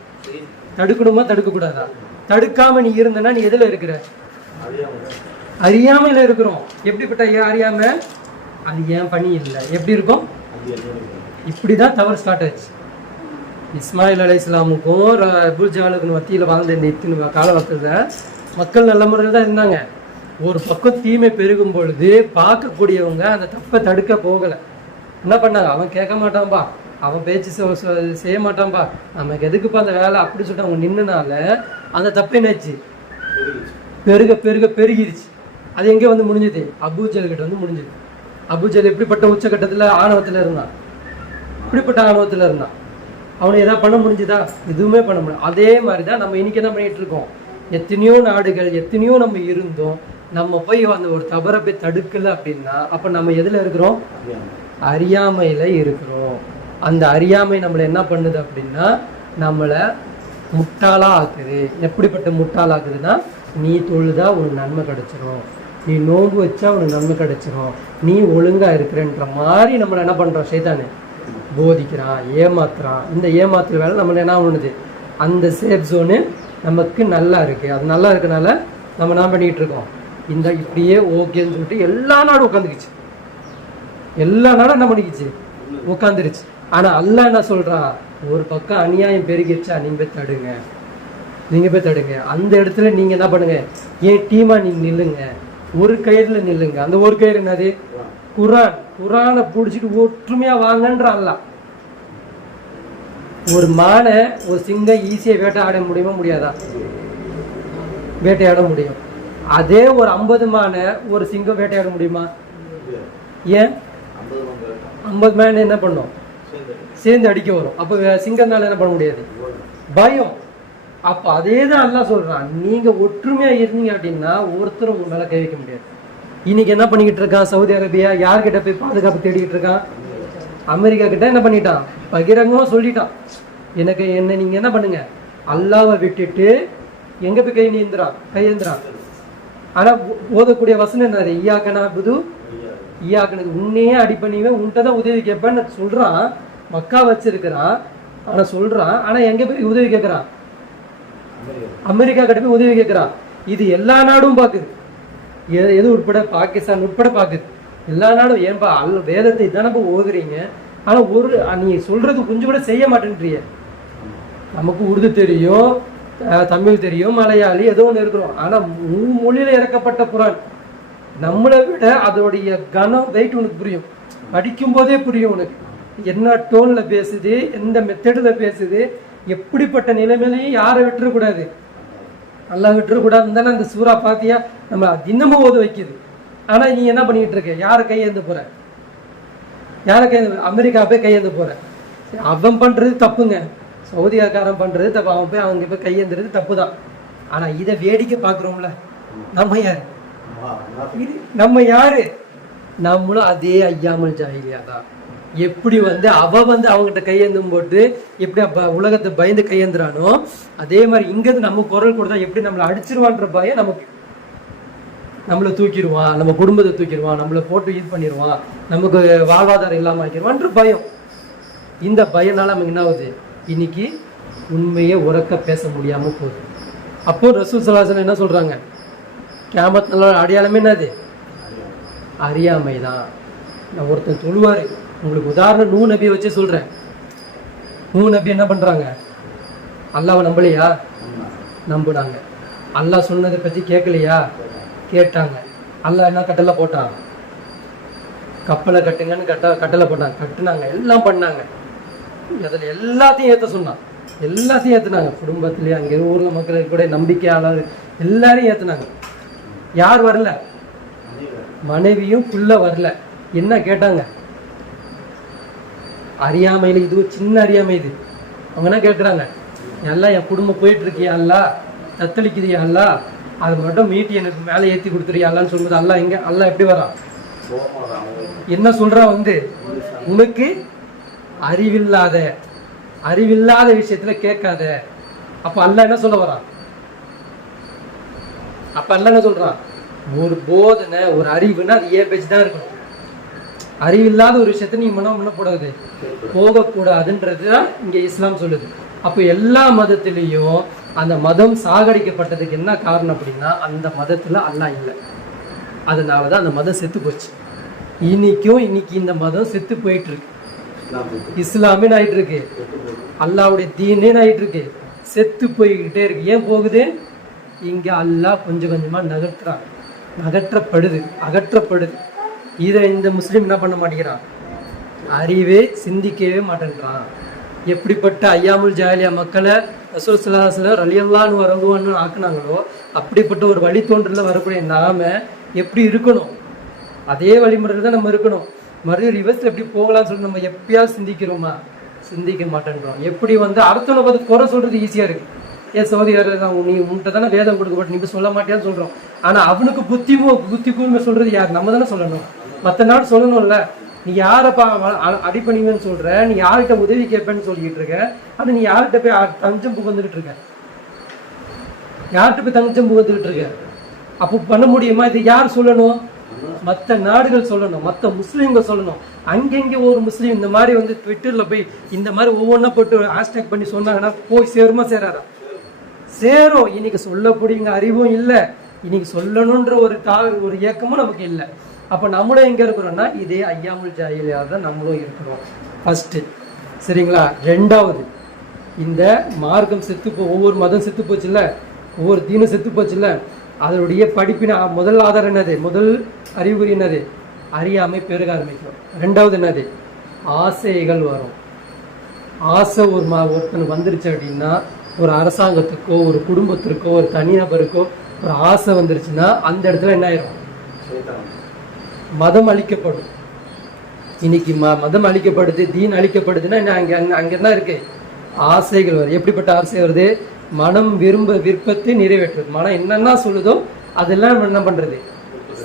தடுக்கணுமா தடுக்கக்கூடாதா? தடுக்காமல் நீ இருந்தனா நீ எதில் இருக்கிற? அறியாமையில் இருக்கிறோம். எப்படிப்பட்ட அறியாமை? அது ஏன் பணி இல்லை. எப்படி இருக்கும்? இப்படிதான் தவறு ஸ்டார்ட் ஆச்சு. இஸ்மாயில் அலைஹிஸ்ஸலாமுக்கும் அபூ ஜஹலுக்கும் மத்தியில் வாழ்ந்த இந்த இத்தனை காலகட்டத்தில் மக்கள் நல்ல முறையில் தான் இருந்தாங்க. ஒரு பக்கம் தீமை பெருகும் பொழுது பார்க்கக்கூடியவங்க அந்த தப்பை தடுக்க போகலை. என்ன பண்ணாங்க? அவன் கேட்க மாட்டான்பா, அவன் பேச்சு செய்ய மாட்டான்பா, நமக்கு எதுக்குப்பா அந்த வேலை அப்படி சொல்லிட்டு அவங்க நின்னுனால அந்த தப்பு என்னாச்சு? பெருக பெருக பெருகிருச்சு. அது எங்கே வந்து முடிஞ்சது? அபூ ஜஹல் கிட்ட வந்து முடிஞ்சது. அபூ ஜஹல் எப்படிப்பட்ட உச்சகட்டத்தில் ஆணவத்தில் இருந்தான், இப்படிப்பட்ட ஆணவத்தில் இருந்தான். அவனை எதாவது பண்ண முடிஞ்சுதா? எதுவுமே பண்ண முடியும். அதே மாதிரி தான் நம்ம இன்னைக்கு என்ன பண்ணிட்டு இருக்கோம்? எத்தனையோ நாடுகள் எத்தனையோ நம்ம இருந்தோம், நம்ம போய் அந்த ஒரு தவறை போய் தடுக்கல அப்படின்னா அப்ப நம்ம எதுல இருக்கிறோம்? அறியாமையில இருக்கிறோம். அந்த அறியாமை நம்மளை என்ன பண்ணுது அப்படின்னா நம்மளை முட்டாளா ஆக்குது. எப்படிப்பட்ட முட்டாளா ஆக்குதுன்னா, நீ தொழுதா உனக்கு நன்மை கிடைச்சிரும், நீ நோன்பு வச்சா உனக்கு நன்மை கிடைச்சிரும், நீ ஒழுங்கா இருக்கிறன்ற மாதிரி நம்மளை என்ன பண்றோம்? சைத்தானு போதிக்கிறான், ஏமாத்துறான். இந்த ஏமாத்துற வேலை நம்மளை என்ன பண்ணுது? அந்த சேஃப் ஜோனு நமக்கு நல்லா இருக்கு. அது நல்லா இருக்கனால நம்ம என்ன பண்ணிட்டு இருக்கோம்? இந்த இப்படியே ஓகேன்னு சொல்லிட்டு எல்லா நாடும் உட்காந்துக்குச்சு. எல்லா நாடும் என்ன பண்ணிக்கிச்சு? உட்காந்துருச்சு. ஆனா அல்லாஹ் என்ன சொல்றான்? ஒரு பக்கம் அநியாயம் பெருகிடுச்சா, நீங்க போய் தடுங்க, நீங்க போய் தடுங்க. அந்த இடத்துல நீங்க என்ன பண்ணுங்க? ஏன் டீமா நீங்க நில்லுங்க, ஒரு கயிறுல நில்லுங்க. அந்த ஒரு கயிறு என்னது? குரான். குரானை பிடிச்சிட்டு ஒற்றுமையா வாங்கன்ற அல்லாஹ். ஒரு மானை ஒரு சிங்கம் ஈஸியா வேட்டையாட முடியுமா? முடியாதா? வேட்டையாட முடியும். அதே ஒரு 50 மானை ஒரு சிங்கம் வேட்டையாட முடியுமா? ஏன்? 50 மானை என்ன பண்ணும்? சேர்ந்து அடிக்க வரும். அப்ப சிங்கம்னால என்ன பண்ண முடியாது? பயம். அப்ப அதே தான் அல்லாஹ் சொல்றான், நீங்க ஒற்றுமையா இருந்தீங்க அப்படின்னா ஒருத்தர் உங்க மேல கை வைக்க முடியாது. இன்னைக்கு என்ன பண்ணிக்கிட்டு இருக்கான்? சவுதி அரேபியா யார்கிட்ட போய் பாதுகாப்பு தேடிக்கிட்டு இருக்கான்? அமெரிக்கா கிட்ட என்ன பண்ணிட்டான்? பகிரங்கமா சொல்லிட்டான், எனக்கு என்ன நீங்க என்ன பண்ணுங்க, அல்லாவை விட்டுட்டு எங்க போய் கையேந்திரான். ஆனா ஓதக்கூடிய வசனம் என்னது? ஈயாக்கனா புது ஈயாக்கனுக்கு உன்னையே அடிப்பணிவே, உன்கிட்டதான் உதவி கேட்பேன்னு சொல்றான். மக்கா வச்சிருக்கிறான், ஆனா சொல்றான். ஆனா எங்க போய் உதவி கேட்கிறான்? அமெரிக்கா கிட்ட போய் உதவி கேட்கிறான். இது எல்லா நாடும் பாக்குது, எது உட்பட பாகிஸ்தான் உட்பட பாக்குது. எல்லா நாடும். ஏன்பா வேதத்தை தானே ஓதுறீங்க, ஆனா ஒரு நீ சொல்றது கொஞ்சம் கூட செய்ய மாட்டேன்றிய. நமக்கு உருது தெரியும், தமிழ் தெரியும், மலையாளி ஏதோ ஒன்று இருக்கிறோம். ஆனா மொழியில இறக்கப்பட்ட குரான் நம்மளை விட அதோடைய கனம் வெயிட் உனக்கு புரியும். படிக்கும் போதே புரியும் உனக்கு என்ன டோன்ல பேசுது, எந்த மெத்தட்ல பேசுது, எப்படிப்பட்ட நிலைமையிலையும் யாரை விட்டுறக்கூடாது, நல்லா விட்டுறக்கூடாதுன்னு தானே அந்த சூறா பாத்தியா நம்ம இன்னமும் ஓத வைக்குது. ஆனா நீ என்ன பண்ணிட்டு இருக்க? யாரை கையேந்து போற? யாரை கையேந்து? அமெரிக்கா போய் கையேந்து போற. அவன் பண்றது தப்புங்க, சவுதியாக்காரன் பண்றது தப்பு, அவன் போய் அவங்க போய் கையேந்துறது தப்பு தான். ஆனா இதை வேடிக்கை பாக்குறோம்ல, நம்ம யாரு? நம்ம யாரு? நம்மளும் அதே ஐயாமல் ஜாஹிலியா தான். எப்படி அவ அவங்ககிட்ட கையேந்தும் போட்டு எப்படி உலகத்தை பயந்து கையேந்துறானோ அதே மாதிரி இங்கிருந்து நம்ம குரல் கொடுத்தா எப்படி நம்மளை அடிச்சிருவான்ற பயம் நமக்கு. நம்மளை தூக்கிடுவான், நம்ம குடும்பத்தை தூக்கிடுவான், நம்மளை போட்டு இது பண்ணிடுவான், நமக்கு வாழ்வாதாரம் இல்லாமல் ஆக்கிடுவான்ற பயம். இந்த பயனால நமக்கு என்ன ஆகுது? இன்னைக்கு உண்மையை உறக்க பேச முடியாம போகுது. அப்போ ரசூல் ஸல்லல்லாஹு அலைஹி வஸல்லம் என்ன சொல்றாங்க? கியாமத் நாளோட அடையாளமே என்னது? அறியாமை தான். நான் ஒருத்தன் சொல்லுவாரு, உங்களுக்கு உதாரணம் நூ நபியை வச்சு சொல்றேன். நூ நபி என்ன பண்றாங்க? அல்லாஹ்வை நம்பலையா? நம்புனாங்க. அல்லாஹ் சொன்னதை பத்தி கேட்கலையா? கேட்டாங்க. அல்லாஹ் என்ன கட்டளை போட்டான்? கப்பலை கட்டுங்கன்னு கட்டளை போட்டாங்க. கட்டுனாங்க, எல்லாம் பண்ணாங்க. அதில் எல்லாத்தையும் ஏற்ற சொன்னான், எல்லாத்தையும் ஏற்றுனாங்க. குடும்பத்திலேயே அங்கே ஊரில் மக்களுக்கு கூட நம்பிக்கையாளர் எல்லாரையும் ஏற்றுனாங்க. யார் வரல? மனைவியும் புள்ள வரல. என்ன கேட்டாங்க? அறியாமையில், இது சின்ன அறியாமை. இது அவங்க என்ன கேட்குறாங்க? எல்லாம் என் குடும்பம் போயிட்டு இருக்கியா அல்லா, தத்தளிக்குதியா அல்லா, அது மட்டும் மீட்டி எனக்கு மேலே ஏற்றி கொடுத்துருயான்னு சொல்லும்போது அல்லா எங்க? அல்லா எப்படி வரான்? என்ன சொல்றான்? உனக்கு அறிவில்லாத விஷயத்துல கேட்காத. அப்ப அல்லா என்ன சொல்ல வரான்? அப்ப அல்லா என்ன சொல்றான்? ஒரு போதனை, ஒரு அறிவுன்னா அது ஏன் பேச்சு தான் இருக்கணும். அறிவில்லாத ஒரு விஷயத்த நீ முன்னப்படாது, போகக்கூடாதுன்றதுதான் இங்க இஸ்லாம் சொல்லுது. அப்போ எல்லா மதத்திலையும் அந்த மதம் சாகடிக்கப்பட்டதுக்கு என்ன காரணம் அப்படின்னா அந்த மதத்துல அல்லாஹ் இல்லை, அதனாலதான் அந்த மதம் செத்து போச்சு. இன்னைக்கு இந்த மதம் செத்து போயிட்டு இருக்கு. இஸ்லாமே ஆயிட்டு இருக்கு, அல்லாவுடைய தீனே ஆயிட்டு இருக்கு, செத்து போய்கிட்டே இருக்கு. ஏன் போகுது? இங்க அல்லாஹ் கொஞ்சம் கொஞ்சமா அகற்றப்படுது. இதை இந்த முஸ்லீம் என்ன பண்ண மாட்டேங்கிறான்? அறிவே சிந்திக்கவே மாட்டேன்றான். எப்படிப்பட்ட ஐயாமுல் ஜாலியா மக்களை ரசூல் ஸல்லல்லாஹு அலைஹி வஸல்லம் ரலியல்லாஹு ரகுவான்னு ஆக்குனாங்களோ அப்படிப்பட்ட ஒரு வழி தோன்றல வரக்கூடிய நாம எப்படி இருக்கணும்? அதே வழிமுறையில் தான் நம்ம இருக்கணும். மறுபடியும் ரிவர்ஸ்ல எப்படி போகலாம்னு சொல்லி நம்ம எப்பயாவது சிந்திக்கிறோமா? சிந்திக்க மாட்டேன்றோம். எப்படி அடுத்தவனை பார்த்து குறை சொல்றது ஈஸியா இருக்கு. ஏன் சவுதி அரேபியா நீ உன்கிட்ட தானே வேதம் கொடுக்கப்பட்டு நீ சொல்ல மாட்டியான்னு சொல்றோம். ஆனா அவனுக்கு புத்தி கூர்மை சொல்றது யார்? நம்ம தானே சொல்லணும். மற்ற நாடு சொல்லணும்ல. நீ யாரப்பா அடிப்பணிங்கன்னு சொல்ற, நீ யார்கிட்ட உதவி கேட்பேன்னு சொல்லிக்கிட்டு இருக்க. ஆனா நீ யார்கிட்ட போய் தஞ்சம் புகுந்துகிட்டு இருக்க? அப்போ பண்ண முடியுமா? இது யார் சொல்லணும்? மற்ற நாடுகள் சொல்லணும், மற்ற முஸ்லீம்கள் சொல்லணும். அங்கெங்கே ஒரு முஸ்லீம் இந்த மாதிரி ட்விட்டர்ல போய் இந்த மாதிரி ஒவ்வொன்றா போட்டு ஹேஷ்டேக் பண்ணி சொன்னாங்கன்னா போய் சேருமா சேராதா? சேரும். இன்னைக்கு சொல்லக்கூடிய அறிவும் இல்லை, இன்னைக்கு சொல்லணுன்ற ஒரு இயக்கமும் நமக்கு இல்லை. அப்போ நம்மளும் எங்கே இருக்கிறோம்னா இதே ஐயாமுல் ஜாஹிலியா தான் நம்மளும் இருக்கிறோம். ஃபர்ஸ்ட்டு சரிங்களா. ரெண்டாவது, இந்த மார்க்கம் ஒவ்வொரு மதம் செத்து போச்சுல்ல, ஒவ்வொரு தீனும் செத்து போச்சுல்ல, அதனுடைய படிப்பின முதல் ஆதாரம் என்னது? முதல் அறிகுறி என்னது? அறியாமை பெருக ஆரம்பிக்கும். ரெண்டாவது என்னது? ஆசைகள் வரும். ஆசை ஒருத்தன் வந்துருச்சு அப்படின்னா, ஒரு அரசாங்கத்துக்கோ ஒரு குடும்பத்திற்கோ ஒரு தனிநபருக்கோ ஒரு ஆசை வந்துருச்சுன்னா அந்த இடத்துல என்ன ஆயிரும்? மதம் அழிக்கப்படும். இன்னைக்கு மதம் அழிக்கப்படுது, தீன் அழிக்கப்படுதுன்னா அங்க என்ன இருக்கு? ஆசைகள் வருது. எப்படிப்பட்ட ஆசை வருது? மனம் விருப்பத்தை நிறைவேற்றுறது. மனம் என்னென்ன சொல்லுதோ அதெல்லாம் நம்ம என்ன பண்றது?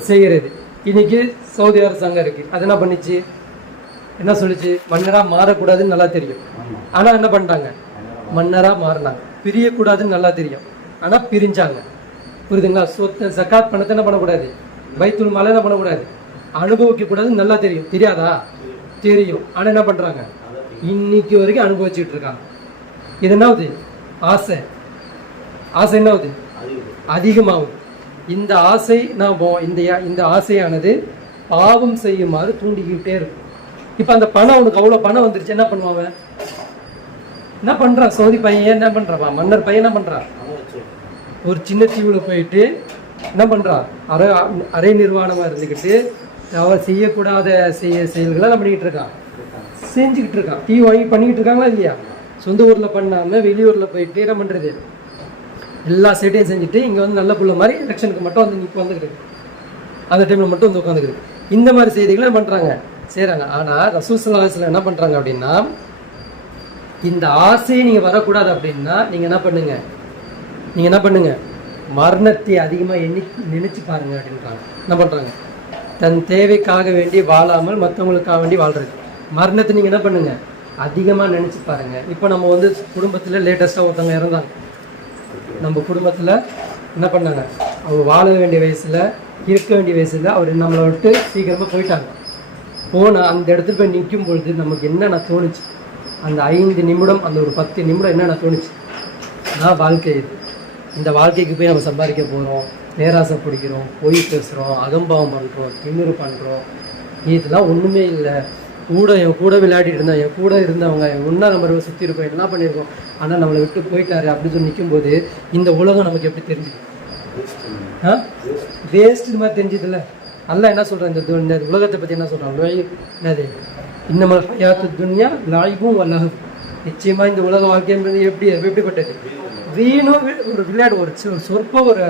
செய்யறது. இன்னைக்கு சவுதி அரசாங்கம் இருக்கு, அது என்ன பண்ணிச்சு? என்ன சொல்லிச்சு? மன்னரா மாறக்கூடாதுன்னு நல்லா தெரியும், ஆனா என்ன பண்ணிட்டாங்க? மன்னரா மாறினாங்க. பிரியக்கூடாதுன்னு நல்லா தெரியும், ஆனா பிரிஞ்சாங்க. புரியுதுங்களா? சொத்து ஜகாத் பணத்தை என்ன பண்ணக்கூடாது? பைத்துல் மாலை என்ன பண்ணக்கூடாது? அனுபவிக்க கூடாதுன்னு நல்லா தெரியும். தெரியாதா? தெரியும், ஆனா என்ன பண்றாங்க? இன்னைக்கு வரைக்கும் அனுபவிச்சுட்டு இருக்காங்க. இது என்னாவது? ஆசை என்னாவது? அதிகமாகுது. இந்த ஆசை இந்த ஆசையானது பாவம் செய்யுமாறு தூண்டிக்கிட்டே இருக்கும். இப்ப அந்த பணம், உனக்கு அவ்வளவு பணம் வந்துருச்சு, என்ன பண்ணுவாங்க? என்ன பண்றான்? சவுதி பையன் என்ன பண்றான்? மன்னர் பையன் என்ன பண்றான்? ஒரு சின்ன தீவுல போயிட்டு என்ன பண்றான்? அரை நிர்வாணமா இருந்துக்கிட்டு அவர் செய்யக்கூடாத செயல்களை என்ன பண்ணிக்கிட்டு இருக்கான்? செஞ்சுக்கிட்டு இருக்கான். தீ வாங்கி பண்ணிக்கிட்டு இருக்காங்களா இல்லையா? சொந்த ஊர்ல பண்ணாம வெளியூர்ல போயிட்டு என்ன பண்றது? எல்லா சேட்டையும் செஞ்சுட்டு இங்க நல்ல புள்ள மாதிரி எலெக்ஷனுக்கு மட்டும் வந்துக்கிட்டு அந்த டைம்ல மட்டும் உட்காந்துக்கிட்டு இந்த மாதிரி செய்திகளை பண்றாங்க, செய்யறாங்க. ஆனா ரசூல் ஸல்லல்லாஹு அலைஹி வஸல்லம் என்ன பண்றாங்க அப்படின்னா, இந்த ஆசையை நீங்க வரக்கூடாது அப்படின்னா நீங்க என்ன பண்ணுங்க? மரணத்தை அதிகமா நினைச்சு பாருங்க அப்படின்றாங்க. என்ன பண்றாங்க? தன் தேவைக்காக வேண்டி வாழாமல் மற்றவங்களுக்காக வேண்டி வாழ்றது. மரணத்தை நீங்க என்ன பண்ணுங்க? அதிகமா நினைச்சு பாருங்க. இப்போ நம்ம குடும்பத்துல லேட்டஸ்டா ஒருத்தவங்க இறந்தாங்க. நம்ம குடும்பத்துல என்ன பண்ணாங்க? அவங்க வாழ வேண்டிய வயசுல, இருக்க வேண்டிய வயசுல அவர் நம்மளை விட்டு சீக்கிரமா போயிட்டாங்க. போனா அந்த இடத்துல போய் நிற்கும் பொழுது நமக்கு என்னென்ன தோணுச்சு? அந்த 5 நிமிடம், அந்த ஒரு 10 நிமிடம் என்னென்ன தோணுச்சு? நான் வாழ்க்கை இது, இந்த வாழ்க்கைக்கு போய் நம்ம சம்பாதிக்க போகிறோம், பேராசை பிடிக்கிறோம், பொய் பேசுகிறோம், அகம்பாவம் பண்ணுறோம், திமிரு பண்ணுறோம், இதெல்லாம் ஒன்றுமே இல்லை. என் கூட விளையாடிட்டு இருந்தான், என் கூட இருந்தவங்க ஒன்றா நம்ம சுற்றி இருக்கோம், என்ன பண்ணியிருக்கோம், ஆனால் நம்மளை விட்டு போயிட்டாரு அப்படின்னு சொல்லி நிற்கும்போது இந்த உலகம் நமக்கு எப்படி தெரிஞ்சுது? வேஸ்ட் இது மாதிரி தெரிஞ்சதில்ல. அல்ல என்ன சொல்கிறேன்? இந்த உலகத்தை பற்றி என்ன சொல்கிறாங்க? என்னது? இன்னமல் ஹயாத்து துன்யா லாயிபும் வல்லஹும். நிச்சயமாக இந்த உலக வாழ்க்கை எப்படிப்பட்டது? வீணும் ஒரு விளையாடு, ஒரு சொற்ப ஒரு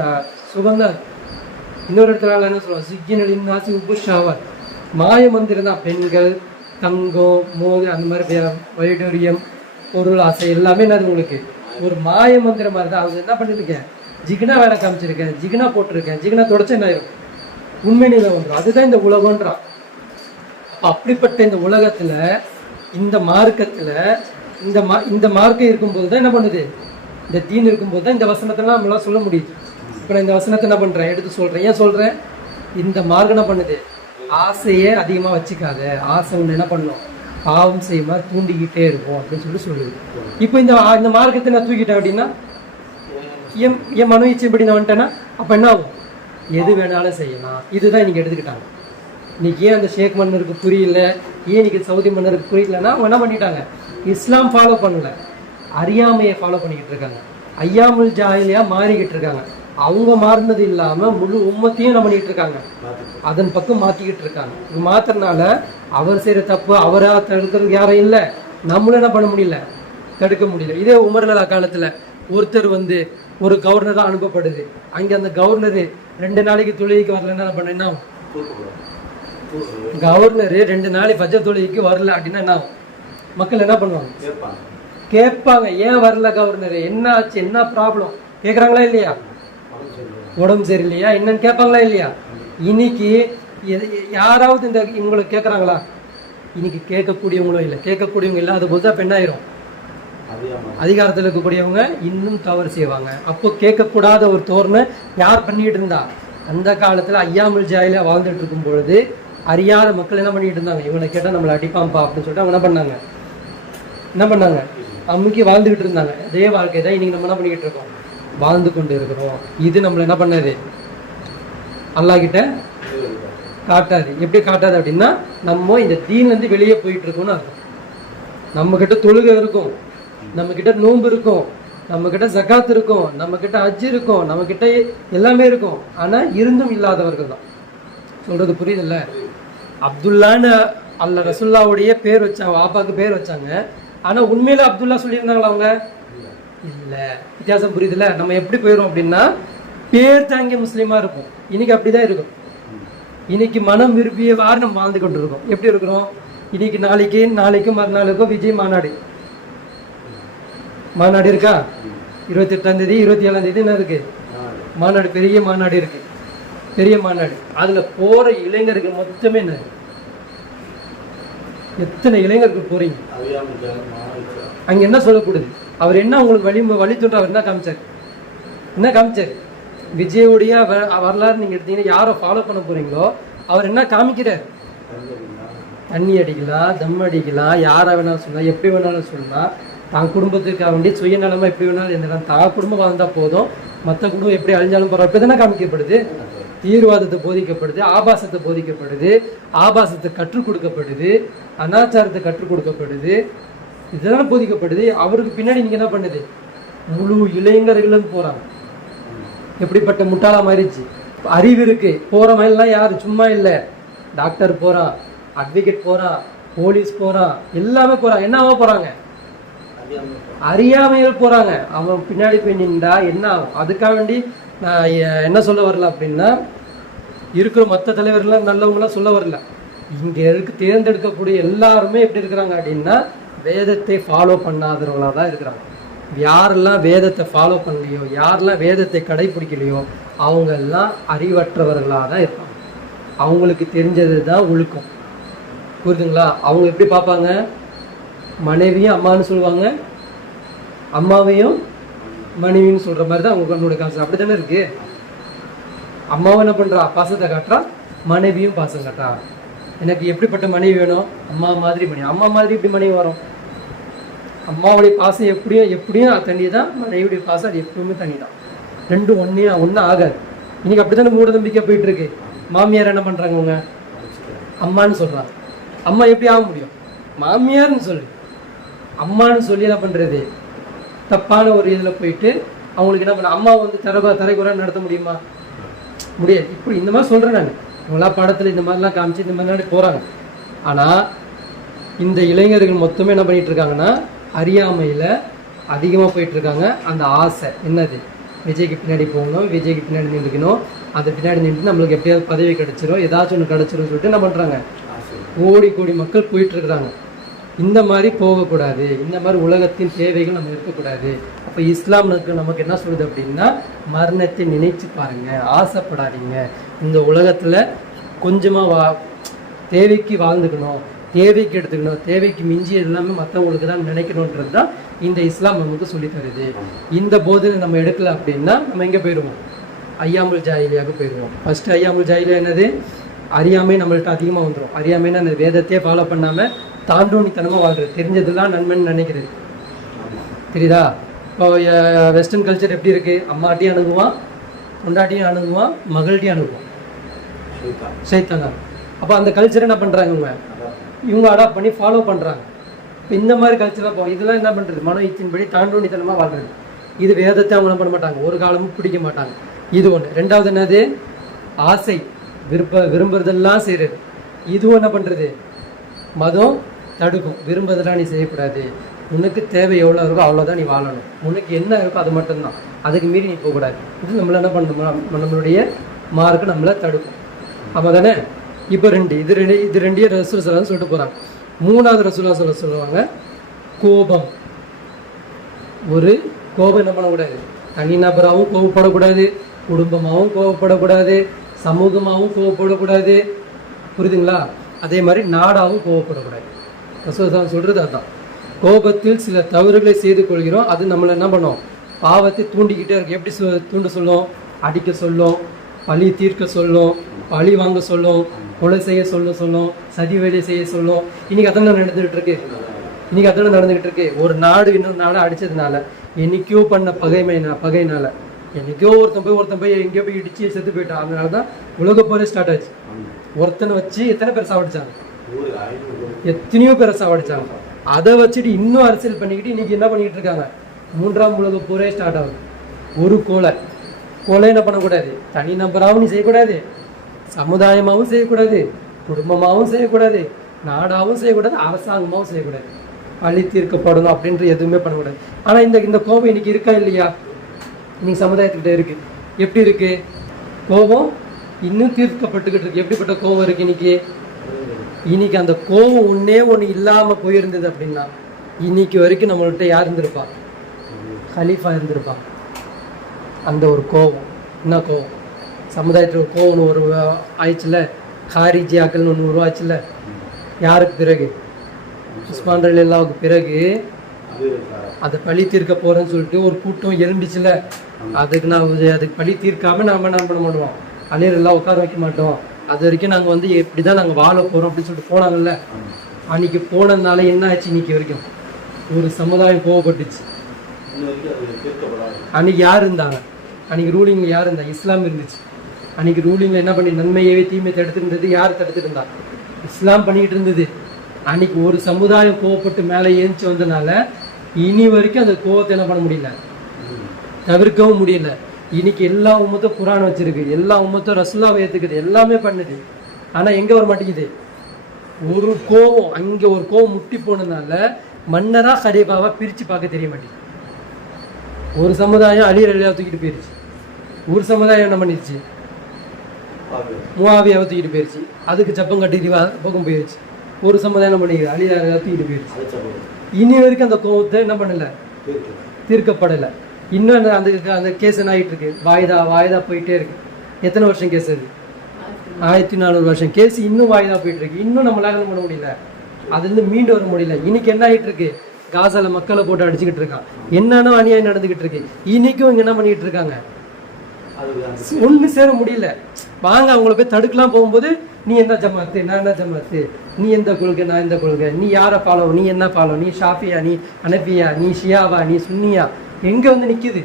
சுகந்தான். இன்னொரு இடத்துல என்ன சொல்லுவாங்க? சிக்கினின் நாசி உப்பு ஷாவர். மாய மந்திரம் தான். பெண்கள், தங்கம், மோது, அந்த மாதிரி வைடூரியம், பொருள் ஆசை எல்லாமே என்னது உங்களுக்கு ஒரு மாய மந்திரம் மாதிரி தான். அவங்க என்ன பண்ணிருக்கேன்? ஜிகினா வேலை காமிச்சிருக்கேன், ஜிகினா போட்டிருக்கேன், ஜிகினா தொடச்சா என்ன ஆயிரும்? உண்மை நிலை வந்துடும். அதுதான் இந்த உலகம்ன்றான். அப்படிப்பட்ட இந்த உலகத்துல, இந்த மார்க்கத்துல, இந்த மார்க்கம் இருக்கும்போது தான் என்ன பண்ணுது? இந்த தீன் இருக்கும்போது தான் இந்த வசனத்தெல்லாம் நம்மளால சொல்ல முடியுது. இப்போ நான் இந்த வசனத்தை என்ன பண்றேன்? எடுத்து சொல்றேன். ஏன் சொல்றேன்? இந்த மார்க்கம் என்ன பண்ணுது? ஆசையே அதிகமா வச்சுக்காத, ஆசை ஒன்று என்ன பண்ணும்? பாவம் செய்யுமா தூண்டிக்கிட்டே இருக்கும் அப்படின்னு சொல்லுது. இப்போ இந்த மார்க்கத்தை நான் தூக்கிட்டேன் அப்படின்னா, என் மனோ இச்சைப்படி நான் வந்துட்டேன்னா அப்ப என்ன ஆகும்? எது வேணாலும் செய்யலாம். இதுதான் இன்னைக்கு எடுத்துக்கிட்டாங்க. இன்னைக்கு ஏன் அந்த ஷேக் மன்னருக்கு புரியல, ஏன் இன்னைக்கு சவுதி மன்னருக்கு புரியலன்னா அவங்க என்ன பண்ணிட்டாங்க, இஸ்லாம் ஃபாலோ பண்ணல, அறியாமையை ஃபாலோ பண்ணிக்கிட்டு இருக்காங்க. ஐயாமுல் ஜாஹிலியா மாறிக்கிட்டு இருக்காங்க. அவங்க மாறினது இல்லாம முழு உம்மத்தையும் என்ன பண்ணிட்டு இருக்காங்க, அதன் பக்கம் மாத்திக்கிட்டு இருக்காங்க. இது மாத்திரனால அவர் செய்யற தப்பு அவரா தடுக்கிறதுக்கு யாரும் இல்லை, நம்மளும் என்ன பண்ண முடியல, தடுக்க முடியல. இதே உமர்லா காலத்துல ஒருத்தர் வந்து ஒரு கவர்னராக அனுப்பப்படுது. அங்கே அந்த கவர்னரு 2 நாளைக்கு தொழுகைக்கு வரலன்னா என்ன பண்ண, கவர்னரு 2 நாளைக்கு ஃபஜ்ர் தொழுகைக்கு வரல அப்படின்னா என்ன ஆகும்? மக்கள் என்ன பண்ணுவாங்க, கேட்பாங்க, ஏன் வரல கவர்னரு, என்ன ஆச்சு, என்ன ப்ராப்ளம் கேட்குறாங்களா இல்லையா? உடம்பு சரியில்லையா என்னன்னு கேட்பாங்களா இல்லையா? இன்னைக்கு யாராவது இந்த இவங்களை கேட்குறாங்களா? இன்னைக்கு கேட்கக்கூடியவங்களும் இல்லை. கேட்கக்கூடியவங்க இல்லாத போது தான் பெண்ணாயிரும். அதிகாரத்தில் இருக்கக்கூடியவங்க இன்னும் தவறு செய்வாங்க. அப்போ கேட்கக்கூடாத ஒரு தோரணை யார் பண்ணிட்டு இருந்தா? அந்த காலத்தில் ஐயாமுல் ஜாஹிலியா வாழ்ந்துட்டு இருக்கும் பொழுது அறியாத மக்கள் என்ன பண்ணிட்டு இருந்தாங்க, இவனை கேட்டால் நம்மளை அடிப்பாம்பா அப்படின்னு சொல்லிட்டு அவங்க என்ன பண்ணாங்க, அம்முக்கி வாழ்ந்துகிட்டு இருந்தாங்க. அதே வாழ்க்கை தான் இன்னைக்கு நம்ம என்ன பண்ணிக்கிட்டு இருக்கோம், வாழ்ந்து கொண்டு இருக்கிறோம். இது நம்மளை என்ன பண்ணாது, அல்லாஹ் கிட்ட காட்டாது. எப்படி காட்டாது அப்படின்னா, நம்ம இந்த தீன்லேருந்து வெளியே போயிட்டு இருக்கோம்னு அர்த்தம். நம்ம கிட்ட தொழுகை இருக்கும், நம்ம கிட்ட நோன்பு இருக்கும், நம்ம கிட்ட ஜகாத் இருக்கும், நம்ம கிட்ட ஹஜ் இருக்கும், நம்ம கிட்ட எல்லாமே இருக்கும். ஆனா இருந்தும் இல்லாதவர்கள் தான். சொல்றது புரியுதுல்ல? அப்துல்லான்னு அல்ல ரசுல்லாவுடைய பேர் வச்சாங்க, வாப்பாக்கு பேர் வச்சாங்க. ஆனா உண்மையில அப்துல்லா சொல்லியிருந்தாங்களா அவங்க? இல்ல. வித்தியாசம் புரியுதுல்ல? நம்ம எப்படி போயிடும் அப்படின்னா, பேர் தாங்கிய முஸ்லீமா இருக்கும். இன்னைக்கு அப்படிதான் இருக்கும். இன்னைக்கு மனம் விரும்பியவாறு நம்ம வாழ்ந்து கொண்டு இருக்கோம். எப்படி இருக்கிறோம்? இன்னைக்கு நாளைக்கும் மறுநாளுக்கும் விஜய் மாநாடு இருக்கா? 28ஆம் தேதி 27ஆம் தேதி என்ன இருக்கு மாநாடு, பெரிய மாநாடு இருக்கு, பெரிய மாநாடு. அதுல போற இளைஞர்கள் மொத்தமே என்ன, எத்தனை இளைஞர்கள் போறீங்க? அங்க என்ன சொல்லக்கூடாது, அவர் என்ன உங்களுக்கு வழி தோன்ற, அவர் என்ன காமிச்சார்? விஜயோடைய வரலாறு நீங்க எடுத்தீங்கன்னா யாரை ஃபாலோ பண்ண போறீங்களோ அவர் என்ன காமிக்கிறார்? தண்ணி அடிக்கலாம், தம் அடிக்கலாம், யாரை வேணாலும் சொல்லலாம், எப்படி வேணாலும் சொல்லலாம். தான் குடும்பத்துக்காக வேண்டிய சுயநலமா எப்படி வேணாலும் இருந்தலாம். தான் குடும்பம் வாழ்ந்தா போதும், மற்ற குடும்பம் எப்படி அழிஞ்சாலும் பரவாயில்ல. இப்பதானே காமிக்கப்படுது. தீவிரவாதத்தை போதிக்கப்படுது, ஆபாசத்தை போதிக்கப்படுது, ஆபாசத்தை கற்றுக் கொடுக்கப்படுது, அனாச்சாரத்தை கற்றுக் கொடுக்கப்படுது, இதெல்லாம் போதிக்கப்படுது. அவருக்கு பின்னாடி நீங்க என்ன பண்ணுது, முழு இளைஞர்களும் போறாங்க. எப்படிப்பட்ட முட்டாளா மாறிடுச்சு. அறிவு இருக்கு, போற மாதிரிலாம் யாரு சும்மா இல்லை. டாக்டர் போறான், அட்வொகேட் போறான், போலீஸ் போறான், எல்லாமே போறாங்க. என்னவா போறாங்க? அறியாமையில் போறாங்க. அவன் பின்னாடி போய் நின்றா என்ன ஆகும்? அதுக்காக வேண்டி நான் என்ன சொல்ல வரல அப்படின்னா, இருக்கிற மற்ற தலைவர்கள்லாம் நல்லவங்களாம் சொல்ல வரல. இங்க தேர்ந்தெடுக்கக்கூடிய எல்லாருமே எப்படி இருக்கிறாங்க அப்படின்னா, வேதத்தை ஃபாலோ பண்ணாதவர்களாக தான் இருக்கிறாங்க. யாரெல்லாம் வேதத்தை ஃபாலோ பண்ணலையோ, யாரெல்லாம் வேதத்தை கடைபிடிக்கலையோ அவங்க எல்லாம் அறிவற்றவர்களாக தான் இருப்பாங்க. அவங்களுக்கு தெரிஞ்சது தான் ஒழுக்கம். புரியுதுங்களா? அவங்க எப்படி பார்ப்பாங்க, மனைவியும் அம்மான்னு சொல்லுவாங்க, அம்மாவையும் மனைவின்னு சொல்ற மாதிரி தான் அவங்க கண்ணோட காசு. அப்படி தானே இருக்கு. அம்மாவும் என்ன பண்றா, பாசத்தை காட்டுறா, மனைவியும் பாசம் காட்டுறா. எனக்கு எப்படிப்பட்ட மனைவி வேணும்? அம்மா மாதிரி மனைவி. அம்மா மாதிரி எப்படி மனைவி வரும்? அம்மாவுடைய பாசம் எப்படியும் தண்ணி தான், மனைவியுடைய பாசம் அது எப்பவுமே தண்ணி தான். ரெண்டும் ஒன்றும் ஆகாது. இன்னைக்கு அப்படித்தானே மூட நம்பிக்கை போயிட்டு இருக்கு. மாமியார் என்ன பண்றாங்க, அவங்க அம்மான்னு சொல்றாங்க. அம்மா எப்படி ஆக முடியும்? மாமியார்னு சொல்லு, அம்மான்னு சொல்லி என்ன பண்றது, தப்பான ஒரு இதில் போயிட்டு அவங்களுக்கு என்ன பண்ண, அம்மா வந்து தரைக்குறை நடத்த முடியுமா? முடியாது. இப்படி இந்த மாதிரி சொல்றேன் நான். இவங்களா படத்துல இந்த மாதிரிலாம் காமிச்சு இந்த மாதிரி போறாங்க. ஆனா இந்த இளைஞர்கள் மொத்தமே என்ன பண்ணிட்டு இருக்காங்கன்னா, அறியாமையில அதிகமா போயிட்டு இருக்காங்க. அந்த ஆசை என்னது, விஜய்க்கு பின்னாடி போகணும், விஜய்க்கு பின்னாடி நின்றுக்கணும், அந்த பின்னாடி நின்று நம்மளுக்கு எப்படியாவது பதவி கிடைச்சிரும், ஏதாச்சும் ஒன்று கிடைச்சிரும் சொல்லிட்டு என்ன பண்றாங்க, கோடி மக்கள் போயிட்டு இருக்கிறாங்க. இந்த மாதிரி போகக்கூடாது. இந்த மாதிரி உலகத்தின் தேவைகள் நம்ம இருக்கக்கூடாது. அப்போ இஸ்லாம் நமக்கு என்ன சொல்லுது அப்படின்னா, மரணத்தை நினைச்சு பாருங்க, ஆசைப்படாதீங்க. இந்த உலகத்துல கொஞ்சமா தேவைக்கு வாழ்ந்துக்கணும், தேவைக்கு எடுத்துக்கணும், தேவைக்கு மிஞ்சி எல்லாமே மற்றவங்களுக்கு தான் நினைக்கணுன்றது தான் இந்த இஸ்லாம் நமக்கு சொல்லி தருது. இந்த போதனை நம்ம எடுக்கல அப்படின்னா நம்ம எங்கே போயிடுவோம், ஐயாமுல் ஜாஹிலியாக போயிடுவோம். ஃபர்ஸ்ட் ஐயாமுல் ஜாஹிலியா என்னது, அறியாமை நம்மள்ட்ட அதிகமாக வந்துடும். அறியாமைன்னா அந்த வேதத்தையே ஃபாலோ பண்ணாமல் தாண்டோனித்தனமாக வாழ்றது, தெரிஞ்சதெல்லாம் நன்மைன்னு நினைக்கிறது. தெரியுதா? இப்போ வெஸ்டர்ன் கல்ச்சர் எப்படி இருக்கு, அம்மாட்டையும் அணுகுவான், பொண்டாட்டியும் அணுகுவான், மகள்கிட்டையும் அணுகுவான், சைத்தானா. அப்போ அந்த கல்ச்சரை என்ன பண்ணுறாங்க இவங்க அடாப்ட் பண்ணி ஃபாலோ பண்ணுறாங்க. இப்போ இந்த மாதிரி கல்ச்சராக போகும். இதெல்லாம் என்ன பண்ணுறது, மன இச்சின்படி தாண்டோனித்தனமாக வாழ்றது. இது வேதத்தை அவங்க என்ன பண்ண மாட்டாங்க, ஒரு காலமும் பிடிக்க மாட்டாங்க. இது ஒன்று. ரெண்டாவது என்னது, ஆசை, விரும்புறதெல்லாம் செய்கிறது. இதுவும் என்ன பண்ணுறது, மதம் தடுக்கும். விரும்புறதெல்லாம் நீ செய்யக்கூடாது, உனக்கு தேவை எவ்வளோ இருக்கோ அவ்வளோதான் நீ வாழணும், உனக்கு என்ன இருக்கோ அது மட்டும்தான், அதுக்கு மீறி நீ போகக்கூடாது. இது நம்மளை என்ன பண்ணணும், நம்மளுடைய மார்க்கு நம்மளை தடுக்கும். ஆமாம் தானே? இப்போ இது ரெண்டையும் ரசூல் ஸல்லல்லாஹு சொல்லிட்டு போகிறாங்க. மூணாவது ரசூலுல்லாஹ் ஸல்லல்லாஹு சொல்லுவாங்க, கோபம். ஒரு கோபம் என்ன பண்ணக்கூடாது, தனிநபராகவும் கோபப்படக்கூடாது, குடும்பமாகவும் கோபப்படக்கூடாது, சமூகமாகவும் கோபப்படக்கூடாது. புரியுதுங்களா? அதே மாதிரி நாடாகவும் கோபப்படக்கூடாது. ரசூலுல்லாஹ் சொல்கிறது அதுதான். கோபத்தில் சில தவறுகளை செய்து கொள்கிறோம், அது நம்மளை என்ன பண்ணோம், பாவத்தை தூண்டிக்கிட்டே இருக்கு. எப்படி தூண்ட சொல்லும், அடிக்க சொல்லும், பழி தீர்க்க சொல்லும், பழி வாங்க சொல்லும், கொலை செய்ய சொல்லும், சதி வேலை செய்ய சொல்லும். இன்னைக்கு அத்தனை நடந்துகிட்டு இருக்கு. ஒரு நாடு இன்னொரு நாடை அடிச்சதுனால, என்னைக்கோ பண்ண பகைனால என்னைக்கோ ஒருத்தன் போய் எங்கேயோ போய் இடிச்சு செத்து போயிட்டான். அதனால தான் உலக போரே ஸ்டார்ட் ஆச்சு. ஒருத்தனை வச்சு எத்தனை பேர் சாவடிச்சாங்க, எத்தனையோ பேரை சாவடிச்சாங்க. அதை வச்சுட்டு இன்னும் அரசியல் பண்ணிக்கிட்டு இன்னைக்கு என்ன பண்ணிக்கிட்டு இருக்காங்க, மூன்றாம் உலக போரே ஸ்டார்ட் ஆகுது. ஒரு கொலை என்ன பண்ணக்கூடாது, தனி நபராகவும் நீ செய்யக்கூடாது, சமுதாயமாகவும் செய்யக்கூடாது, குடும்பமாகவும் செய்யக்கூடாது, நாடாகவும் செய்யக்கூடாது, அரசாங்கமாகவும் செய்யக்கூடாது, பழி தீர்க்கப்படணும் அப்படின்ற எதுவுமே பண்ணக்கூடாது. ஆனால் இந்த கோபம் இன்னைக்கு இருக்கா இல்லையா, இன்னைக்கு சமுதாயத்துக்கிட்ட இருக்கு. எப்படி இருக்கு கோபம், இன்னும் தீர்க்கப்பட்டுக்கிட்டு இருக்கு. எப்படிப்பட்ட கோபம் இருக்கு இன்னைக்கு அந்த கோபம் ஒன்று இல்லாமல் போயிருந்தது அப்படின்னா இன்னைக்கு வரைக்கும் நம்மள்கிட்ட யார் இருந்திருப்பா, ஹலீஃபா இருந்திருப்பா. அந்த ஒரு கோபம், என்ன கோபம், சமுதாயத்தில் ஒரு கோபம் ஒரு ஆயிடுச்சுல, ஹாரிஜியாக்கள்னு ஒன்று உருவாச்சுல. யாருக்கு பிறகு, உஸ்மான் ரலியல்லாஹுக்கு பிறகு அதை பழி தீர்க்க போகிறேன்னு சொல்லிட்டு ஒரு கூட்டம் எழும்பிச்சுல. அதுக்கு பழி தீர்க்காம நம்ம என்ன பண்ண மாட்டோம், அலியரெல்லாம் உட்கார வைக்க மாட்டோம், அது வரைக்கும் நாங்கள் இப்படி தான் நாங்கள் வாழ போகிறோம் அப்படின்னு சொல்லிட்டு போனாங்கல்ல. அன்னைக்கு போனதுனால என்ன ஆச்சு, இன்னைக்கு வரைக்கும் ஒரு சமுதாயம் கோவப்பட்டுச்சு. அன்னைக்கு யார் இருந்தாங்க, அன்னைக்கு ரூலிங்ல யார் இருந்தா, இஸ்லாம் இருந்துச்சு. அன்னைக்கு ரூலிங்ல என்ன பண்ணி நன்மையவே தீமையை தடுத்துருந்தது, யார் தடுத்துட்டு இருந்தா, இஸ்லாம் பண்ணிக்கிட்டு இருந்தது. அன்னைக்கு ஒரு சமுதாயம் கோவப்பட்டு மேலே ஏஞ்சி வந்தனால இனி வரைக்கும் அந்த கோவத்தை என்ன பண்ண முடியல, தவிர்க்கவும் முடியல. இன்னைக்கு எல்லா உம்மத்தும் குரான் வச்சிருக்கு, எல்லா உம்மத்தும் ரசூலுல்லாஹ் ஏத்துக்குது, எல்லாமே பண்ணுது. ஆனா எங்க வர மாட்டேங்குது, ஒரு கோவம், அங்க ஒரு கோவம் முட்டி போனதுனால மன்னரா ஹலீஃபாவா பிரிச்சு பார்க்க தெரிய மாட்டேங்குது. ஒரு சமுதாயம் அலி ரலியல்லாஹு தூக்கிட்டு போயிருச்சு, ஒரு சமுதாயம் என்ன பண்ணிருச்சு, முஆவியாவை தூக்கிட்டு போயிருச்சு, அதுக்கு சப்பம் கட்டி பக்கம் போயிருச்சு. ஒரு சமுதாயம் என்ன பண்ணிருக்கு, அலி ரலியல்லாஹு தூக்கிட்டு போயிருச்சு. இனி வரைக்கும் அந்த கோவத்தை என்ன பண்ணல, தீர்க்கப்படலை. இன்னும் அந்த கேஸ் என்ன ஆகிட்டு இருக்கு, வாய்தா போயிட்டே இருக்கு. எத்தனை வருஷம் கேஸ் அது, 1400 வருஷம் கேஸ் இன்னும் வாய்தா போயிட்டு இருக்கு. இன்னும் நம்மளால என்ன பண்ண முடியல, அதுலேருந்து மீண்டு வர முடியல. இன்னைக்கு என்ன ஆகிட்டு இருக்கு, காசால மக்களை போட்டு அடிச்சுக்கிட்டு இருக்கான், என்னன்னா அநியாயம் நடந்துகிட்டு இருக்கு. இன்னைக்கும் இங்க என்ன பண்ணிட்டு இருக்காங்க, ஒண்ணு சேர முடியல. வாங்க அவங்கள போய் தடுக்கலாம் போகும்போது, நீ என்ன ஜமாத்து, நான் என்ன ஜமாத்து, நீ எந்த கொள்கை, நான் எந்த கொள்கை, நீ யாரை ஃபாலோ, நீ என்ன ஃபாலோ, நீ ஷாஃபியா, நீ ஹனஃபியா, நீ ஷியாவா, நீ சுன்னியா, எங்க நிக்குது.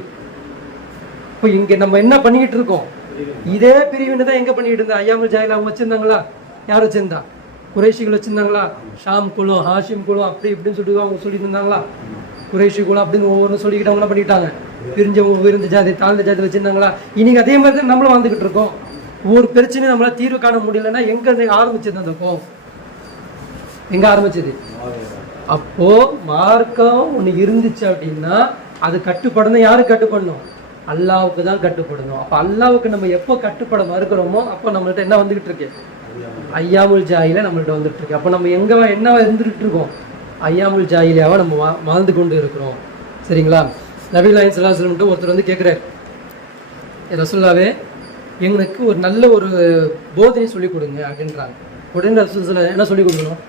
இப்போ இங்க நம்ம என்ன பண்ணிக்கிட்டு இருக்கோம், இதே பிரிவினை தான் எங்க பண்ணிக்கிட்டு இருந்தா. ஐயாமுல் ஜாஹில் அவங்க வச்சிருந்தாங்களா, யார் வச்சிருந்தா, குறைஷிகள் வச்சிருந்தாங்களா, ஷாம் குலம், ஹாஷிம் குலம், அப்படி இப்படின்னு சொல்லிட்டு அவங்க சொல்லிட்டு இருந்தாங்களா, குறைஷி குலம் அப்படின்னு ஒவ்வொரு சொல்லிக்கிட்டு அவங்க என்ன பண்ணிட்டாங்க, பிரிஞ்சவங்க விருந்த ஜாதி தாழ்ந்த ஜாதி வச்சிருந்தாங்களா. இன்னைக்கு அதே மாதிரி தான் நம்மளும் வந்துகிட்டு இருக்கோம். ஒவ்வொரு பிரச்சனையும் நம்மளால தீர்வு காண முடியலன்னா எங்க ஆரம்பிச்சது அந்த கோவம், எங்க ஆரம்பிச்சது. அப்போ மார்க்கம் ஒண்ணு இருந்துச்சு அப்படின்னா அது கட்டுப்படணும். யாருக்கு கட்டுப்படணும், அல்லாவுக்கு தான் கட்டுப்படணும். அப்போ அல்லாவுக்கு நம்ம எப்போ கட்டுப்பட மறுக்கிறோமோ அப்போ நம்மள்ட்ட என்ன வந்துகிட்டு இருக்கு, ஐயாமுல் ஜாஹிலியா நம்மள்ட்ட வந்துட்டு இருக்கு. அப்போ நம்ம எங்க என்னவா இருந்துகிட்டு இருக்கோம், ஐயாமுல் ஜாஹிலியாவை நம்ம வாழ்ந்து கொண்டு இருக்கிறோம். சரிங்களா? நபி நாயகம் ஸல்லல்லாஹு அலைஹி வஸல்லம் ஒருத்தர் கேட்குறாரு, ரசூலுல்லாவே எங்களுக்கு ஒரு நல்ல ஒரு போதனை சொல்லிக் கொடுங்க அப்படின்றாங்க. உடனே ரசூலுல்லாஹ் என்ன சொல்லிக் கொடுக்கணும்,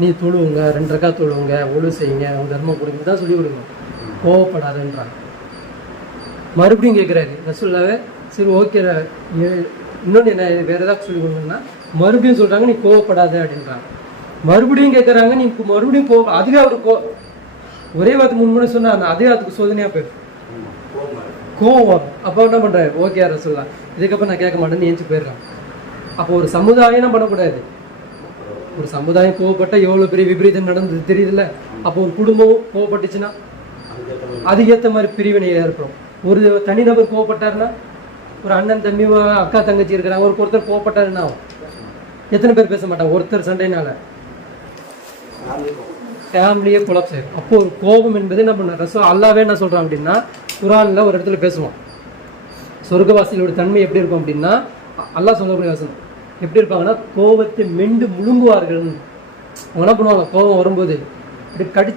நீ தொழுவுங்க, 2 ரக்காத் தொழுவுங்க, ஒழு செய்யுங்க, உங்க தர்மம் கொடுங்க, தான் சொல்லிக் கொடுக்கணும், கோவப்படாதுன்றாங்க. மறுபடியும் கேட்குறாரு ரசூலுல்லாஹ், சரி ஓகே, இன்னொன்று என்ன வேறு ஏதாவது சொல்லிக் கொடுங்கன்னா மறுபடியும் சொல்கிறாங்க, நீ கோவப்படாத அப்படின்றாங்க. மறுபடியும் கேட்குறாங்க, நீ மறுபடியும் அதுவே அவருக்கு ஒரே வார்த்தை முன்முறை சொன்னா அதே அதுக்கு சோதனையாக போயிடும், கோவம். அப்போ என்ன பண்ணுறாரு, ஓகே ரசூலுல்லாஹ் இதுக்கப்புறம் நான் கேட்க மாட்டேன்னு ஏஞ்சி போயிடுறான். அப்போ ஒரு சமுதாயம் என்ன பண்ணக்கூடாது, ஒரு சமுதாயம் கோவப்பட்டால் எவ்வளோ பெரிய விபரீதம் நடந்தது தெரியுதுல்ல. அப்போ ஒரு குடும்பம் கோவப்பட்டுச்சுன்னா அதுக்கேற்ற மாதிரி பிரிவினை ஏற்படும். ஒரு தனிநபர் கோவப்பட்டாருன்னா, ஒரு அண்ணன் தம்பி அக்கா தங்கச்சி இருக்கிறாங்க, ஒருத்தர் கோவப்பட்டாருன்னா எத்தனை பேர் பேச மாட்டாங்க, ஒருத்தர் சண்டைனால ஃபேமிலியே கொலாப்ஸ் ஆயிடும். அப்போ ஒரு கோபம் என்பது என்ன பண்ண ரசூல் அல்லாவே என்ன சொல்கிறான் அப்படின்னா, குரானில் ஒரு இடத்துல பேசுவான், சொர்க்கவாசிகளோட தன்மை எப்படி இருக்கும் அப்படின்னா, அல்லாஹ் சொல்லக்கூடிய வசனம் எப்படி இருப்பாங்கன்னா, கோபத்தை மெண்டு முழுங்குவார்கள். அவங்க என்ன பண்ணுவாங்க, கோபம் வரும்போது இப்படி கடி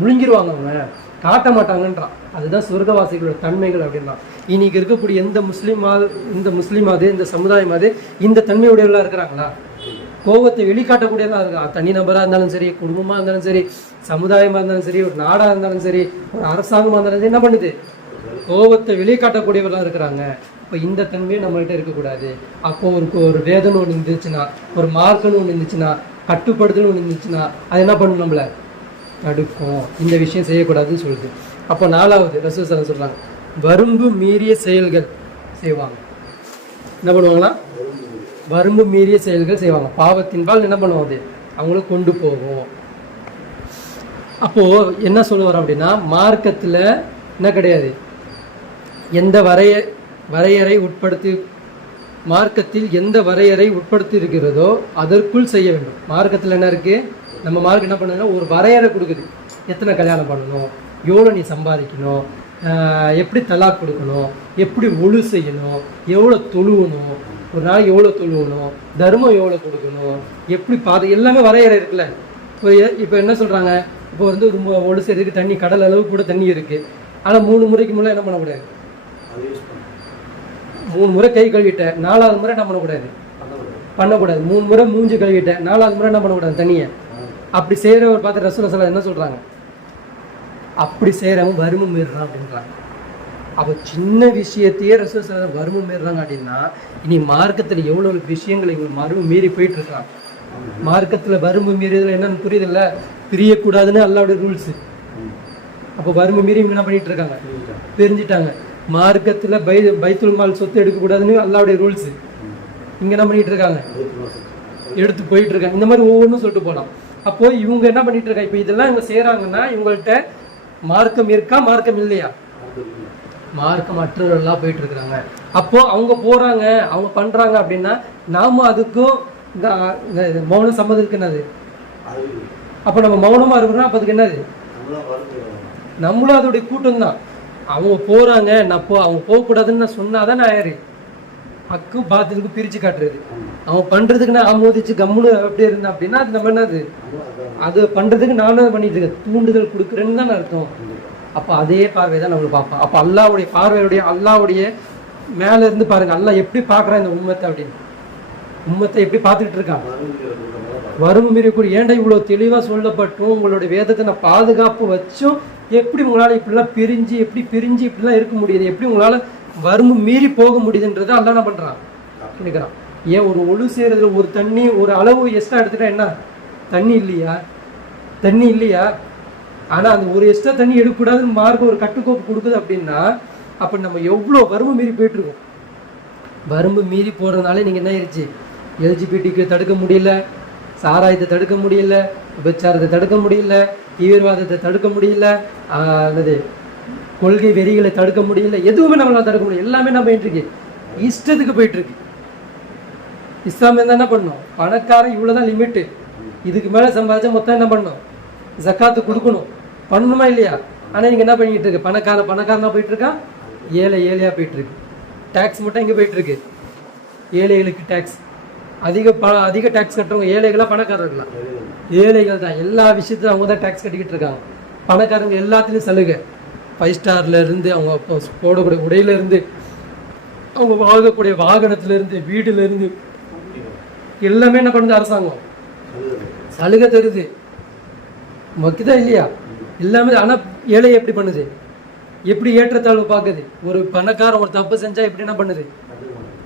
முழுங்கிடுவாங்க, அவங்க காட்ட மாட்டாங்கன்றான். அதுதான் சொர்க்கவாசிகளோட தன்மைகள் அப்படின்னா. இன்னைக்கு இருக்கக்கூடிய எந்த முஸ்லீமாவது இந்த சமுதாயமாவது இந்த தன்மையுடையவர்களாக இருக்கிறாங்களா? கோபத்தை வெளிக்காட்டக்கூடியதாக இருக்கா? தனி நபராக இருந்தாலும் சரி, குடும்பமாக இருந்தாலும் சரி, சமுதாயமாக இருந்தாலும் சரி, ஒரு நாடாக இருந்தாலும் சரி, ஒரு அரசாங்கமாக இருந்தாலும் சரி, என்ன பண்ணுது, கோபத்தை வெளிக்காட்டக்கூடியவர்களாக இருக்கிறாங்க. இப்போ இந்த தன்மையை நம்மகிட்ட இருக்கக்கூடாது. அப்போ ஒரு வேதனை ஒன்று இருந்துச்சுன்னா, ஒரு மார்க்குன்னு ஒன்று இருந்துச்சுன்னா, கட்டுப்படுத்தல் ஒன்று இருந்துச்சுன்னா, அது என்ன பண்ணணும், நம்மளை தடுக்கும். இந்த விஷயம் செய்யக்கூடாதுன்னு சொல்லுது. அப்போ 4வது ரசூல் ஸல்லல்லாஹு சொல்கிறாங்க, வரம்பு மீறிய செயல்கள் செய்வாங்க. என்ன பண்ணுவாங்களா, வரம்பு மீறிய செயல்கள் செய்வாங்க. பாவத்தின்பால் என்ன பண்ணுவோம், அது அவங்கள கொண்டு போகும். அப்போது என்ன சொல்லுவார் அப்படின்னா, மார்க்கத்தில் என்ன கிடையாது, எந்த வரையறை உட்படுத்தி, மார்க்கத்தில் எந்த வரையறை உட்படுத்தி இருக்கிறதோ அதற்குள் செய்ய வேண்டும். மார்க்கத்தில் என்ன இருக்குது, நம்ம மார்க் என்ன பண்ணுதுன்னா ஒரு வரையறை கொடுக்குது. எத்தனை கல்யாணம் பண்ணணும், எவ்வளோ நீ சம்பாதிக்கணும், எப்படி தலாக் கொடுக்கணும், எப்படி ஒழு செய்யணும், எவ்வளோ தொழுவணும், ஒரு நாளைக்கு எவ்வளோ தொழுவணும், தர்மம் எவ்வளோ கொடுக்கணும், எப்படி எல்லாமே வரையறை இருக்குல்ல. இப்போ என்ன சொல்கிறாங்க, இப்போ வந்து ரொம்ப ஒழு செய்யறதுக்கு தண்ணி கடல் அளவு கூட தண்ணி இருக்குது. ஆனால் 3 முறைக்கு முன்னே என்ன பண்ணக்கூடாது, 3 முறை கை கழுவிட்டேன், 4வது முறை என்ன பண்ணக்கூடாது, பண்ணக்கூடாது. 3 முறை மூஞ்சி கழுவிட்டேன், 4வது முறை என்ன பண்ணக்கூடாது, தண்ணியை. அப்படி செய்கிறவர் பார்த்து ரசூல் ஸல்லல்லாஹு என்ன சொல்கிறாங்க, அப்படி செய்கிறவங்க வறுமை மீறுறான் அப்படின்றாங்க. அப்போ சின்ன விஷயத்தையே ரசூல் ஸல்லல்லாஹு வறுமை மீறுறாங்க அப்படின்னா, இனி மார்க்கத்தில் எவ்வளோ விஷயங்கள் இவங்க வறுமை மீறி போயிட்டு இருக்காங்க. மார்க்கத்தில் வறுமை மீறியதில் என்னன்னு புரியுதில்ல, பிரியக்கூடாதுன்னு அல்லாஹ்வுடைய ரூல்ஸு. அப்போ வறுமை மீறி இவங்க என்ன பண்ணிட்டு இருக்காங்க, பிரிஞ்சுட்டாங்க. மார்க்கத்தில் பைத்துல் மால் சொத்து எடுக்கக்கூடாதுன்னு அல்லாஹ்வுடைய ரூல்ஸு. இங்கே என்ன பண்ணிட்டு இருக்காங்க, எடுத்து போயிட்டு இருக்காங்க. இந்த மாதிரி ஒவ்வொன்றும் சொல்லிட்டு போகலாம். அப்போது இவங்க என்ன பண்ணிட்டு இருக்காங்க, இப்போ இதெல்லாம் இவங்க செய்கிறாங்கன்னா இவங்கள்ட்ட மார்க்கம் இருக்கா, மார்க்கம் இல்லையா, மார்க்கம் அற்றவர்கள்லாம் போயிட்டு இருக்கிறாங்க. அப்போது அவங்க போகிறாங்க, அவங்க பண்ணுறாங்க அப்படின்னா நாம அதுக்கும் இந்த மௌனம் சம்மதம் இருக்குன்னு. அப்போ நம்ம மௌனமாக இருக்கிறோம், அப்போ அதுக்கு என்னது, நம்மளும் அதோடைய கூட்டம் தான். அவங்க போகிறாங்க, அவங்க போகக்கூடாதுன்னு நான் சொன்னாதான் நான் யாரு அக்கு பாத்திலுக்கு பிரித்து காட்டுறது. அவன் பண்ணுறதுக்கு நான் ஆமோதிச்சு கம்முன்னு அப்படியே இருந்தேன் அப்படின்னா அது நம்ம என்னது, அது பண்ணுறதுக்கு நானும் பண்ணிட்டு இருக்கேன், தூண்டுதல் கொடுக்குறேன்னு தான் அர்த்தம். அப்போ அதே பார்வை தான் நம்மளுக்கு பார்ப்போம். அப்போ அல்லாவுடைய பார்வையுடைய அல்லாவுடைய மேலே இருந்து பாருங்க, அல்லாஹ் எப்படி பார்க்குறான் இந்த உம்மத்தை அப்படின்னு. உம்மத்தை எப்படி பார்த்துக்கிட்டு இருக்கான், வறுமை மீறக்கூடிய. ஏன்டா இவ்வளோ தெளிவாக சொல்லப்பட்டும் உங்களுடைய வேதத்தை நான் பாதுகாப்பு வச்சும் எப்படி உங்களால் இப்படிலாம் பிரிஞ்சு இப்படிலாம் இருக்க முடியுது, எப்படி உங்களால் வறுமை மீறி போக முடியுதுன்றதை அல்லாஹ் என்ன பண்ணுறான் நினைக்கிறான். ஏன் ஒரு ஒழு செய்கிறதுல ஒரு தண்ணி ஒரு அளவு எக்ஸ்ட்ரா எடுத்துட்டா என்ன, தண்ணி இல்லையா. ஆனால் அந்த ஒரு எக்ஸ்ட்ரா தண்ணி எடுக்கக்கூடாதுன்னு மார்க்க ஒரு கட்டுக்கோப்பு கொடுக்குது அப்படின்னா, அப்போ நம்ம எவ்வளோ வறுமை மீறி போயிட்டுருக்கோம். வறுமை மீறி போகிறதுனால நீங்கள் என்ன ஆயிடுச்சு, எல்ஜிபிடிக்கு தடுக்க முடியல, சாராயத்தை தடுக்க முடியல, விபச்சாரத்தை தடுக்க முடியல, தீவிரவாதத்தை தடுக்க முடியல, கொள்கை வெறிகளை தடுக்க முடியல, எதுவுமே நம்மளால் தடுக்க முடியல. எல்லாமே நம்ம போயிட்டுருக்கு, இஷ்டத்துக்கு போயிட்டுருக்கு. இஸ்லாம் இருந்தால் என்ன பண்ணணும், பணக்காரன் இவ்வளோதான் லிமிட்டு, இதுக்கு மேலே சம்பாதிச்சா மொத்தம் என்ன பண்ணணும், ஜக்காத்து கொடுக்கணும், பண்ணணுமா இல்லையா. ஆனால் நீங்கள் என்ன பண்ணிக்கிட்டு இருக்கு, பணக்காரனாக போயிட்டுருக்கான், ஏழையாக போயிட்டுருக்கு. டேக்ஸ் மட்டும் இங்கே போயிட்டுருக்கு, ஏழைகளுக்கு டேக்ஸ் அதிக டேக்ஸ் கட்டுறவங்க ஏழைகளாக பணக்காரர்களா, ஏழைகள் தான். எல்லா விஷயத்தையும் அவங்க தான் டேக்ஸ் கட்டிக்கிட்டு இருக்காங்க. பணக்காரங்க எல்லாத்துலேயும் சலுகை, 5 ஸ்டார்லேருந்து அவங்க போடக்கூடிய உடையிலேருந்து அவங்க வாங்கக்கூடிய வாகனத்துலேருந்து வீடுலேருந்து எல்லாமே என்ன பண்ணுது, அரசாங்கம் சலுகை தருது, மக்குதா இல்லையா எல்லாமே. ஆனால் ஏழை எப்படி பண்ணுது, எப்படி ஏற்றத்தாழ்வு பார்க்குது. ஒரு பணக்காரன் ஒரு தப்பு செஞ்சால் எப்படி என்ன பண்ணுது,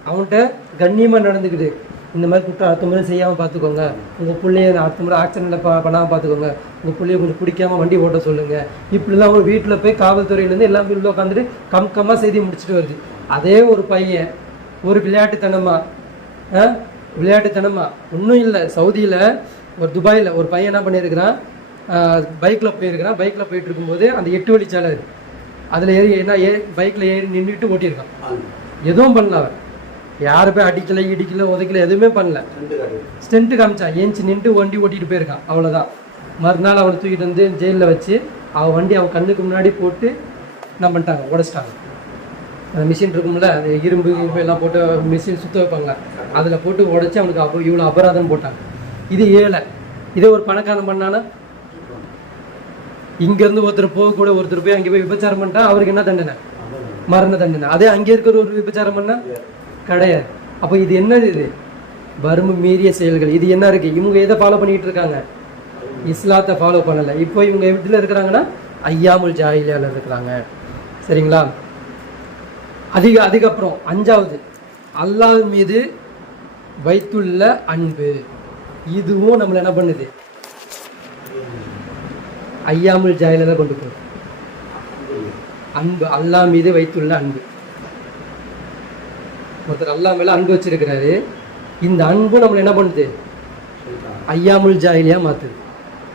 அவன்கிட்ட கண்ணியமாக நடந்துக்குது. இந்த மாதிரி குற்றம் அடுத்த முறை செய்யாமல் பார்த்துக்கோங்க, உங்கள் பிள்ளைய அடுத்த முறை ஆக்சிடென்ட்டில் பண்ணாமல் பார்த்துக்கோங்க, உங்கள் பிள்ளைய கொஞ்சம் பிடிக்காமல் வண்டி ஓட்ட சொல்லுங்கள். இப்படிலாம் அவங்க வீட்டில் போய் காவல்துறையிலேருந்து எல்லாமே உள்ள உட்காந்துட்டு கம்மாக செய்தி முடிச்சுட்டு வருது. அதே ஒரு பையன் ஒரு விளையாட்டுத்தனமாக விளையாட்டுத்தனமா ஒன்றும் இல்லை. சவுதியில் ஒரு துபாயில் ஒரு பையன் என்ன பண்ணியிருக்கிறான், பைக்கில் போயிருக்கிறான். பைக்கில் போயிட்டு இருக்கும்போது அந்த 8 வழிச்சாலை அதில் ஏறி என்ன பைக்கில் ஏறி நின்றுட்டு ஓட்டியிருக்கான். எதுவும் பண்ணல, அவன் யாரும் போய் அடிக்கலை இடிக்கல உதைக்கல எதுவுமே பண்ணல. ஸ்டென்ட்டு காமிச்சான், ஏஞ்சி நின்று வண்டி ஓட்டிகிட்டு போயிருக்கான், அவ்வளோதான். மறுநாள் அவனை தூக்கிட்டு வந்து ஜெயிலில் வச்சு அவன் வண்டி அவன் கண்ணுக்கு முன்னாடி போட்டு என்ன பண்ணிட்டாங்க, உடைச்சிட்டாங்க. அந்த மிஷின் இருக்கும்ல, அது இரும்பு எல்லாம் போட்டு மிஷின் சுற்ற வைப்பாங்க, அதில் போட்டு உடைச்சி அவனுக்கு இவ்வளோ அபராதம் போட்டாங்க. இது ஏழை. இதே ஒரு பணக்காரன் பண்ணானா, இங்கேருந்து ஒருத்தர் போகக்கூட ஒருத்தர் போய் அங்கே போய் விபச்சாரம் பண்ணிட்டா அவருக்கு என்ன தண்டனை? மரண தண்டனை. அதே அங்கே இருக்கிற ஒரு விபச்சாரம் பண்ணா கிடையாது. அப்போ இது என்னது? இது வறுமை மீறிய செயல்கள். இது என்ன இருக்குது? இவங்க எதை ஃபாலோ பண்ணிகிட்டு இருக்காங்க? இஸ்லாத்தை ஃபாலோ பண்ணலை. இப்போ இவங்க எதில் இருக்கிறாங்கன்னா ஐயாமுல் ஜாஹிலியால இருக்கிறாங்க. சரிங்களா? அதுக்கப்புறம் 5வது அல்லாஹ் மீது வைத்துள்ள அன்பு. இதுவும் நம்மளை என்ன பண்ணுது? ஐயாமுல் ஜாஹிலியால கொண்டு போகுது. அன்பு, அல்லாஹ் மீது வைத்துள்ள அன்பு. ஒருத்தர் அல்லாஹ் மேல அன்பு வச்சிருக்கிறாரு. இந்த அன்பு நம்மளை என்ன பண்ணுது? ஐயாமுல் ஜாஹிலியா மாத்துது.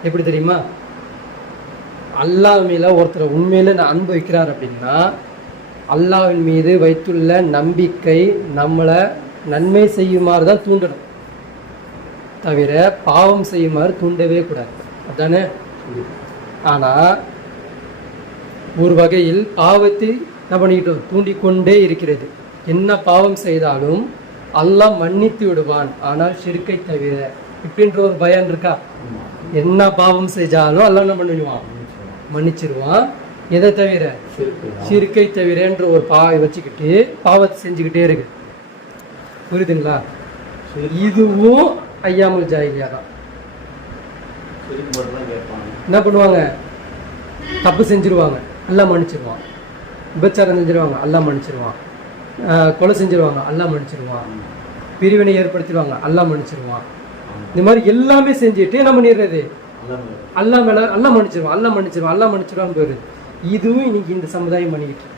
எப்படி தெரியுமா? அல்லாஹ் மேல ஒருத்தர் உண்மையில அன்பு வைக்கிறார் அப்படின்னா அல்லாஹ்வின் மீது வைத்துள்ள நம்பிக்கை நம்மளை நன்மை செய்யுமாறு தான் தூண்டணும், தவிர பாவம் செய்யுமாறு தூண்டவே கூடாது. அதுதானே? ஆனால் ஒரு வகையில் பாவத்தை என்ன பண்ணிக்கிட்டோம்? தூண்டிக்கொண்டே இருக்கிறது. என்ன பாவம் செய்தாலும் அல்லாஹ் மன்னித்து விடுவான், ஆனால் ஷிர்க்கை தவிர. இப்படின்ற ஒரு பயம் இருக்கா? என்ன பாவம் செஞ்சாலும் அல்லாஹ் என்ன பண்ணிடுவான்? மன்னிச்சிருவான். எதை தவிர? ஷிர்க்கை தவிரன்ற ஒரு வச்சுக்கிட்டு பாவத்தை செஞ்சுக்கிட்டே இருக்கு. புரியுதுங்களா? இதுவும் ஐயாமுல் ஜாஹிலியா தான். என்ன பண்ணுவாங்க? தப்பு செஞ்சிருவாங்க, அல்லாஹ் மன்னிச்சிருவான். விபச்சாரம் செஞ்சிருவாங்க, அல்லாஹ் மன்னிச்சிருவான். கொலை செஞ்சிருவாங்க, அல்லாஹ் மன்னிச்சிருவான். பிரிவினை ஏற்படுத்திடுவாங்க, அல்லாஹ் மன்னிச்சிருவான். இந்த மாதிரி எல்லாமே செஞ்சுட்டு என்ன பண்ணிடுறது? அல்லாஹ் மேல அல்லாஹ் மன்னிச்சிருவான், அல்லாஹ் மன்னிச்சிருவான், அல்லாஹ் மன்னிச்சிருவான்னு போயிடுது. இதுவும் இன்னைக்கு இந்த சமுதாயம் பண்ணிக்கிட்டு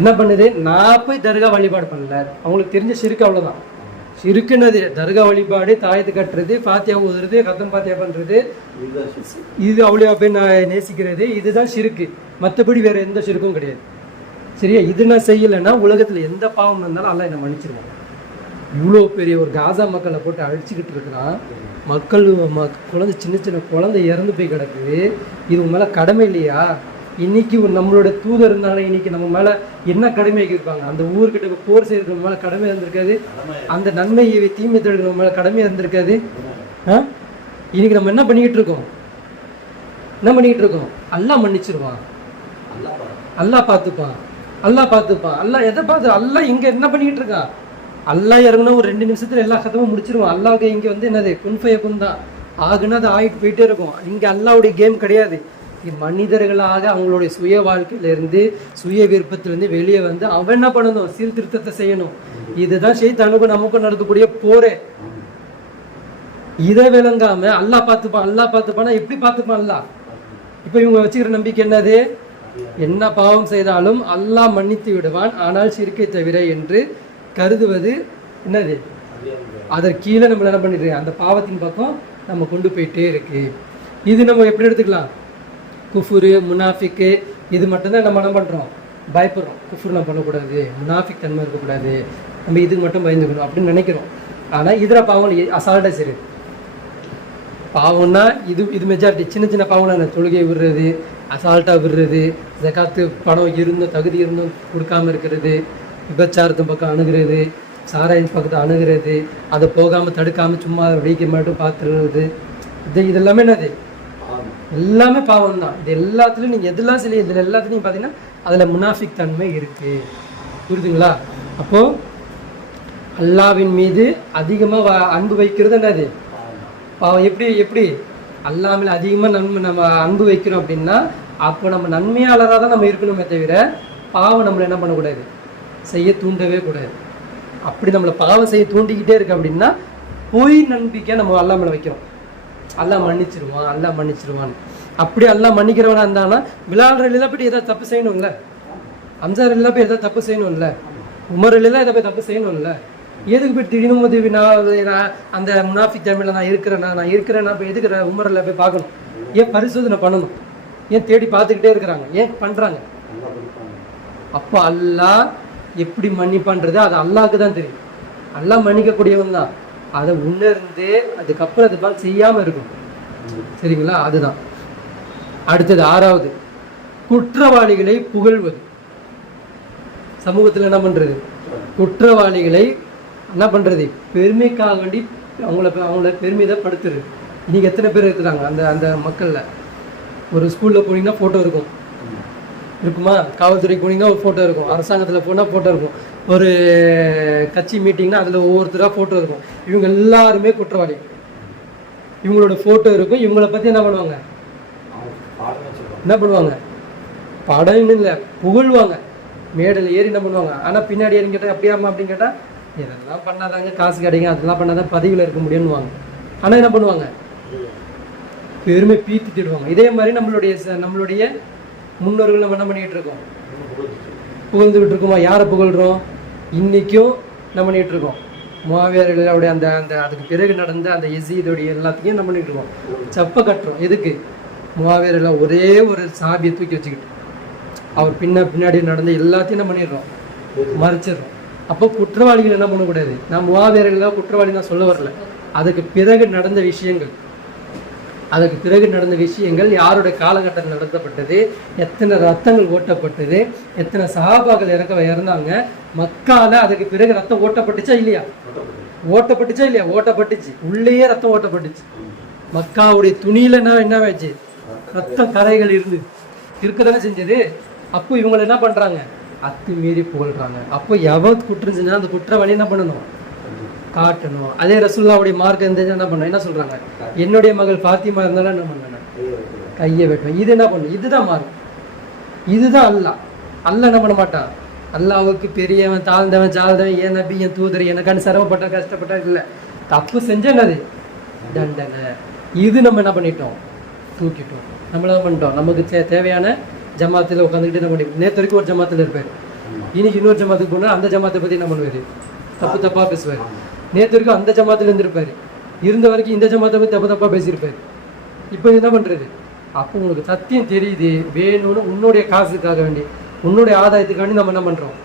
என்ன பண்ணுது? நான் போய் தர்கா வழிபாடு பண்ணல, அவங்களுக்கு தெரிஞ்ச ஷிர்க் அவ்வளோதான். ஷிர்க்குனது தர்கா வழிபாடு, தாயத்து கட்டுறது, பாத்தியா ஊதுறது, கத்தம் பாத்தியா பண்ணுறது, இது அவ்வளோ போய் நான் நேசிக்கிறது, இதுதான் ஷிர்க்கு. மற்றபடி வேற எந்த ஷிர்க்கும் கிடையாது. சரியா? இது நான் செய்யலைன்னா உலகத்தில் எந்த பாவம் இருந்தாலும் அல்லாஹ் என்னை மன்னிச்சிருவான். இவ்வளோ பெரிய ஒரு காசா மக்களை போட்டு அழிச்சிக்கிட்டு இருக்கிறான். மக்கள் குழந்தை, சின்ன சின்ன குழந்தை இறந்து போய் கிடக்குது. இது உங்க மேலே கடமை இல்லையா? இன்னைக்கு நம்மளோட தூதர் இருந்தாலும் இன்னைக்கு நம்ம மேலே என்ன கடமை இருப்பாங்க? அந்த ஊர்கிட்ட போர் செய்யறது நம்ம மேலே கடமை இருந்திருக்காது. அந்த நன்மையை தீமை தடுக்கிற நம்ம மேலே கடமை இருந்திருக்காது. இன்னைக்கு நம்ம என்ன பண்ணிக்கிட்டு இருக்கோம்? என்ன பண்ணிக்கிட்டு இருக்கோம்? அல்லாஹ் மன்னிச்சிருவான், அல்லாஹ் பார்த்துப்பான், அல்லாஹ் பார்த்துப்பான். அல்லாஹ் எதை பார்த்து? அல்லாஹ் இங்கே என்ன பண்ணிக்கிட்டு இருக்கான்? அல்லாஹ் இறங்குனா ஒரு 2 நிமிஷத்துல எல்லா கதவும் முடிச்சிருவான். அல்லாவுக்கு இங்கே வந்து என்னது? குன்ஃபயக்குன் தான். ஆகுனா அது ஆகிட்டு போயிட்டே இருக்கும். இங்கே அல்லாவுடைய கேம் கிடையாது. மனிதர்களாக அவங்களுடைய சுய வாழ்க்கையிலேருந்து, சுய விருப்பத்திலேருந்து வெளியே வந்து அவன் என்ன பண்ணணும்? சீர்திருத்தத்தை செய்யணும். இதுதான் ஷைத்தானுக்கும் நமக்கும் நடக்கக்கூடிய போரே. இதை விளங்காம அல்லாஹ் பார்த்துப்பான், அல்லாஹ் பார்த்துப்பானா எப்படி பார்த்துப்பான் அல்லாஹ்? இப்போ இவங்க வச்சுக்கிற நம்பிக்கை என்னது? என்ன பாவம் செய்தாலும் அல்லாஹ் மன்னித்து விடுவான், ஆனால் ஷிர்க்கை தவிர என்று கருதுவது என்னது? அதற்கு கீழே நம்மள என்ன பண்ணிட்டு அந்த பாவத்தின் பக்கம் நம்ம கொண்டு போயிட்டே இருக்கு. இது நம்ம எப்படி எடுத்துக்கலாம்? குஃபுரு, முனாஃபிக்கு, இது மட்டும்தான் நம்ம என்ன பண்ணுறோம்? பயப்படுறோம். குஃபுர் நம்ம பண்ணக்கூடாது, முனாஃபிக் தன்மை இருக்கக்கூடாது, நம்ம இதுக்கு மட்டும் பயந்துக்கணும் அப்படின்னு நினைக்கிறோம். ஆனால் இதில் பாவம் அசால்ட்டாக சரி. பாவம்னா இது மெஜாரிட்டி. சின்ன சின்ன பாவம்னா என்ன? தொழுகையை விடுறது, அசால்ட்டாக விடுறது, ஜகாத்து பணம் இருந்தும் தகுதி இருந்தும் கொடுக்காமல் இருக்கிறது, விபச்சாரத்தின் பக்கம் அணுகிறது, சாராயின் பக்கத்தை அணுகிறது, அதை போகாமல் தடுக்காமல் சும்மா வெடிக்க மட்டும் பார்த்துருது, இதெல்லாமே என்னது? எல்லாமே பாவம் தான். இது எல்லாத்துலேயும் நீங்கள் எதெல்லாம் சரி, இதில் எல்லாத்துலேயும் பார்த்தீங்கன்னா அதில் முனாஃபிக் தன்மை இருக்குது. புரியுதுங்களா? அப்போது அல்லாவின் மீது அதிகமாக அன்பு வைக்கிறது என்னது? பாவம். எப்படி அல்லாஹ் மேலே அதிகமாக நம்ம அன்பு வைக்கிறோம் அப்படின்னா அப்போ நம்ம நன்மையாளராக தான் நம்ம இருக்கணுமே தவிர பாவம் நம்மளை என்ன பண்ணக்கூடாது? செய்ய தூண்டவே கூடாது. அப்படி நம்மளை பாவம் செய்ய தூண்டிக்கிட்டே இருக்கு அப்படின்னா பொய் நம்பிக்கை நம்ம அல்லாஹ் மேலே வைக்கிறோம். அல்லாஹ் மன்னிச்சிருவான், அல்லாஹ் மன்னிச்சிருவான். அப்படி அல்லாஹ் மன்னிக்கிறவனா இருந்தானா பிலால் ரலியல்லாஹு போய் ஏதாவது தப்பு செய்யணும்ல, ஹம்ஸா ரலியல்லாஹு போய் ஏதாவது தப்பு செய்யணும்ல, உமர் ரலியல்லாஹு ஏதாவது போய் தப்பு செய்யணும்ல. எதுக்கு போய் திடீர்னு உதவி நான் அந்த முனாஃபிக் தன்மையில் நான் இருக்கிறேன்னா இப்போ எதுக்கு உமரில் போய் பார்க்கணும்? ஏன் பரிசோதனை பண்ணணும்? ஏன் தேடி பார்த்துக்கிட்டே இருக்கிறாங்க? ஏன் பண்ணுறாங்க? அப்போ அல்லாஹ் எப்படி மன்னிப்பான்றது அது அல்லாஹ்க்கு தான் தெரியும். அல்லாஹ் மன்னிக்கக்கூடியவன் தான். அதை உணர்ந்து அதுக்கப்புறம் அது பால் செய்யாமல் இருக்கும். சரிங்களா? அதுதான். அடுத்தது 6வது, குற்றவாளிகளை புகழ்வது. சமூகத்தில் என்ன பண்ணுறது? குற்றவாளிகளை என்ன பண்ணுறது? பெருமைக்காக வேண்டி அவங்கள பெருமிதப்படுத்துறது. இன்றைக்கி எத்தனை பேர் இருக்கிறாங்க அந்த அந்த மக்களில்? ஒரு ஸ்கூலில் போனீங்கன்னா ஃபோட்டோ இருக்குமா? காவல்துறைக்கு போனீங்கன்னா ஒரு ஃபோட்டோ இருக்கும். அரசாங்கத்தில் போனால் ஃபோட்டோ இருக்கும். ஒரு கட்சி மீட்டிங்னா அதில் ஒவ்வொருத்தராக ஃபோட்டோ இருக்கும். இவங்க எல்லாருமே குற்றவாளி. இவங்களோட ஃபோட்டோ இருக்கும். இவங்கள பற்றி என்ன பண்ணுவாங்க? படம்னு இல்லை, புகழ்வாங்க. மேடையில் ஏறி என்ன பண்ணுவாங்க. ஆனால் பின்னாடி ஏறி கேட்டால் அப்படியாமா அப்படின்னு கேட்டால் இதெல்லாம் பண்ணாதாங்க காசு கிடைக்கும், அதெல்லாம் பண்ணாதான் பதவியில் இருக்க முடியும்னுவாங்க. ஆனால் என்ன பண்ணுவாங்க? பெருமை பீத்து திடுவாங்க. இதே மாதிரி நம்மளுடைய முன்னோர்கள் நம்ம என்ன பண்ணிக்கிட்டு இருக்கோம்? புகழ்ந்துக்கிட்டு இருக்கோமா? யாரை புகழ்கிறோம்? இன்றைக்கும் நம்ம பண்ணிகிட்டு இருக்கோம். முஆவியாவுடைய அந்த அந்த அதுக்கு பிறகு நடந்த அந்த யஸீதுடைய எல்லாத்தையும் நம்ம பண்ணிகிட்டு இருக்கோம். சப்பை கட்டுறோம். எதுக்கு? முஆவியாவில் ஒரே ஒரு சாபியை தூக்கி வச்சுக்கிட்டு அவர் பின்னாடி நடந்த எல்லாத்தையும் என்ன பண்ணிடுறோம்? மறைச்சிடுறோம். அப்போ குற்றவாளிகள் என்ன பண்ணக்கூடாது? நான் முஆவியாவில் குற்றவாளி நான் சொல்ல வரல. அதுக்கு பிறகு நடந்த விஷயங்கள் யாருடைய காலகட்டத்தில் நடத்தப்பட்டது, எத்தனை ரத்தங்கள் ஓட்டப்பட்டது, எத்தனை சஹாபாக்கள் இறந்தாங்க மக்கால. அதுக்கு பிறகு ரத்தம் ஓட்டப்பட்டுச்சா இல்லையா? ஓட்டப்பட்டுச்சு. உள்ளேயே ரத்தம் ஓட்டப்பட்டுச்சு. மக்காவுடைய துணியில என்ன ஆச்சு? ரத்தம் கரைகள் இருக்கதானே செஞ்சது. அப்போ இவங்களை என்ன பண்றாங்க? அத்துமீறி புகழ்றாங்க. அப்போ எவன் குற்றம் செஞ்சா அந்த குற்றவாளி என்ன பண்ணணும்? காட்டணும். அதே ரசூலுல்லாஹ்வுடைய மார்க்கம் இருந்துச்சு என்ன பண்ண? என்ன சொல்றாங்க? என்னுடைய மகள் ஃபாத்திமா இருந்தாலும் என்ன பண்ணணும்? கையை வெட்டணும். இது என்ன பண்ணும்? இதுதான் மார்க்கம். இதுதான் அல்லாஹ் என்ன பண்ண மாட்டான். அல்லாஹ்வுக்கு பெரியவன் தாழ்ந்தவன் ஜாழ்ந்தவன், ஏன் நபி என் தூதர் எனக்கான சிரமப்பட்ட கஷ்டப்பட்டா இல்லை. தப்பு செஞ்ச என்னது? தண்டனை. இது நம்ம என்ன பண்ணிட்டோம்? தூக்கிட்டோம். நம்ம என்ன பண்ணிட்டோம்? நமக்கு தேவையான ஜமாத்தில் உட்காந்துக்கிட்டு என்ன பண்ணி நேற்று வரைக்கும் ஒரு ஜமாத்தில் இருப்பார். இன்னைக்கு இன்னொரு ஜமாத்துக்கு போனால் அந்த ஜமாத்தை பற்றி என்ன பண்ணுவார்? தப்பாக பேசுவார். நேற்று வரைக்கும் அந்த ஜமாத்தில் இருந்திருப்பார். இருந்த வரைக்கும் இந்த ஜமாத்தை பற்றி தப்பாக பேசியிருப்பார். இப்போ என்ன பண்ணுறது? அப்போ உங்களுக்கு சத்தியம் தெரியுது. வேணும்னு உன்னுடைய காசுக்காக வேண்டி, உன்னுடைய ஆதாயத்துக்காக வேண்டி நம்ம என்ன பண்ணுறோம்?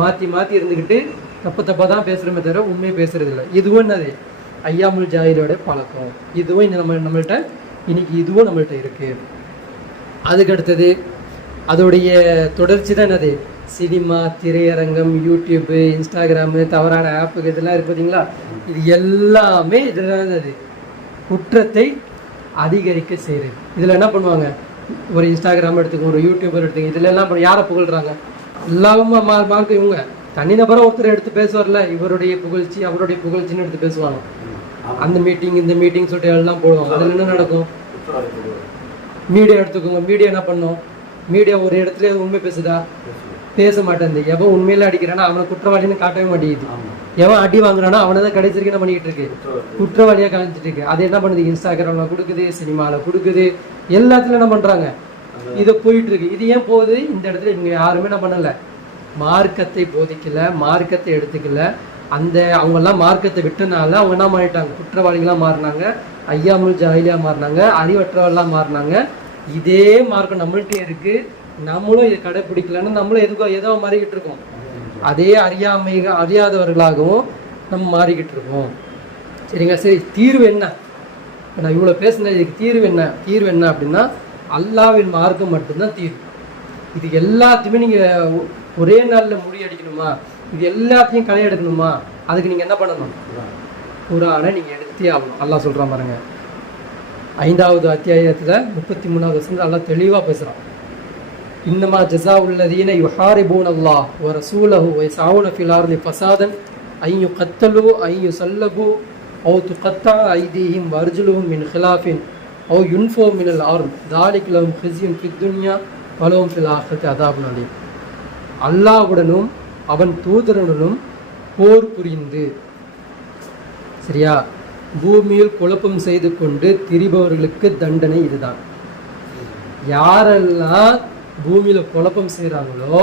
மாற்றி இருந்துக்கிட்டு தப்பாக தான் பேசுகிறோமே தவிர உண்மையை பேசுறது இல்லை. இதுவும் என்னது? ஐயாமுல் ஜாஹிலோட பழக்கம். இதுவும் இந்த நம்மள்கிட்ட இன்னைக்கு இதுவும் நம்மள்கிட்ட இருக்குது. அதுக்கடுத்தது அதோடைய தொடர்ச்சி தான் என்னது? சினிமா, திரையரங்கம், யூடியூப்பு, இன்ஸ்டாகிராமு, தவறான ஆப்புக்கு இதெல்லாம் இருக்குது பார்த்தீங்களா? இது எல்லாமே இதெல்லாம் அது குற்றத்தை அதிகரிக்க செய்கிறது. இதில் என்ன பண்ணுவாங்க? ஒரு இன்ஸ்டாகிராம் எடுத்துக்கோங்க, ஒரு யூடியூபர் எடுத்துக்கோங்க. இதில் எல்லாம் யாரை புகழ்கிறாங்க? எல்லாமே மார்க்கு இவங்க தனிநபராக ஒருத்தர் எடுத்து பேசுவார்ல, இவருடைய புகழ்ச்சி அவருடைய புகழ்ச்சின்னு எடுத்து பேசுவாங்க. அந்த மீட்டிங் இந்த மீட்டிங் சொல்லிட்டு எல்லாம் போடுவாங்க. அதில் என்ன நடக்கும்? மீடியா எடுத்துக்கோங்க. மீடியா என்ன பண்ணும்? மீடியா ஒரு இடத்துல உண்மை பேசுதா? பேச மாட்டேன். எவன் உண்மையில அடிக்கிறானா அவனை குற்றவாளின்னு காட்டவே மாட்டேங்குது. எவன் அடி வாங்குறானா அவனை தான் கடைசி வரைக்கும் என்ன பண்ணிக்கிட்டு இருக்கு? குற்றவாளியாக காமிச்சிட்டு இருக்கு. அது என்ன பண்ணுது? இன்ஸ்டாகிராமில் கொடுக்குது, சினிமாவில் கொடுக்குது, எல்லாத்துலையும் என்ன பண்ணுறாங்க? இதை போயிட்டு இருக்கு. இது ஏன் போகுது? இந்த இடத்துல இவங்க யாருமே என்ன பண்ணலை? மார்க்கத்தை போதிக்கல, மார்க்கத்தை எடுத்துக்கல. அவங்கெல்லாம் மார்க்கத்தை விட்டனால அவங்க என்ன பண்ணிட்டாங்க? குற்றவாளிகளாக மாறினாங்க, ஐயாமுல் ஜாஹிலியா மாறினாங்க, அறிவற்றவர்களாக மாறினாங்க. இதே மார்க்கம் நம்மள்கிட்டே இருக்கு. நம்மளும் இதை கடைப்பிடிக்கலன்னு நம்மளும் ஏதோ மாறிக்கிட்டு இருக்கோம். அதே அறியாதவர்களாகவும் நம்ம மாறிக்கிட்டு இருக்கோம். சரிங்க. சரி, தீர்வு என்ன? நான் இவ்வளோ பேசுனேன். இதுக்கு தீர்வு என்ன அப்படின்னா அல்லாஹ்வின் மார்க்கம் மட்டும்தான் தீர்வு. இது எல்லாத்தையுமே நீங்கள் ஒரே நாளில் முறியடிக்கணுமா? இது எல்லாத்தையும் களை எடுக்கணுமா? அதுக்கு நீங்கள் என்ன பண்ணணும்? குர்ஆனை நீங்கள் எடுத்தே ஆகணும். அல்லாஹ் சொல்கிறான் பாருங்க, 5வது அத்தியாயத்தில் 33வது வசனத்தில் அல்லாஹ் தெளிவாக பேசுகிறான். இன்னமா ஜஸாஉல்லதீன யுஹாரிபூன அல்லாஹ் வ ரசூலஹு வ யஸ்அஊன ஃபில் அர்தி ஃபஸாதன் ஐ யுகத்தலு ஐ யுஸல்லபு அவ் துகத்தா ஐதீஹிம் வ அர்ஜுலுஹும் மின் ஹிலாஃபின் அவ் யுன்ஃபோ மினல் அர்த் தாலிக லஹும் ஹிஸ்யுன் ஃபித் துன்யா வ லஹும் ஃபில் ஆখিরাতি அதாபுன் அலீம். அல்லாஹ்வுடனும் அவன் தூதருடனும் போர் புரிந்து, சரியா, பூமியில் குழப்பம் செய்து கொண்டு திரிபவர்களுக்கு தண்டனை இதுதான். யாரெல்லாம் பூமியில் குழப்பம் செய்கிறாங்களோ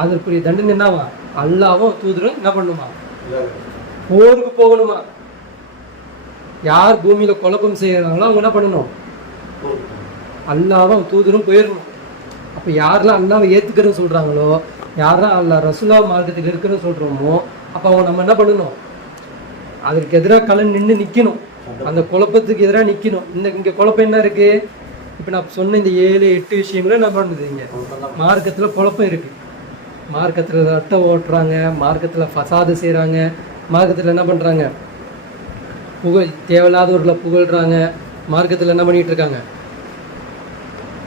அதற்குரிய தண்டனை என்னவா? அல்லாவும் தூதரும் என்ன பண்ணுமா? போருக்கு போகணுமா? யார் பூமியில குழப்பம் செய்யறாங்களோ அவங்க என்ன பண்ணணும்? அல்லாவும் தூதரும் போயிடணும். அப்போ யாரெல்லாம் அல்லாவை ஏத்துக்கிறன்னு சொல்றாங்களோ, யாரெல்லாம் அல்லா ரசூலா மார்க்கத்துக்கு இருக்கிறன்னு சொல்றோமோ, அப்போ அவங்க நம்ம என்ன பண்ணணும்? அதற்கு எதிராக கலன் நிற்கணும். அந்த குழப்பத்துக்கு எதிராக நிற்கணும். இங்கே குழப்பம் என்ன இருக்கு? இப்போ நான் சொன்ன இந்த 7-8 விஷயங்களும் என்ன பண்ணுது? இங்கே மார்க்கத்தில் குழப்பம் இருக்கு. மார்க்கத்தில் ரட்டை ஓட்டுறாங்க, மார்க்கத்தில் ஃபசாது செய்கிறாங்க, மார்க்கத்தில் என்ன பண்ணுறாங்க? தேவையில்லாதவர்களை புகழ்றாங்க, மார்க்கத்தில் என்ன பண்ணிட்டு இருக்காங்க?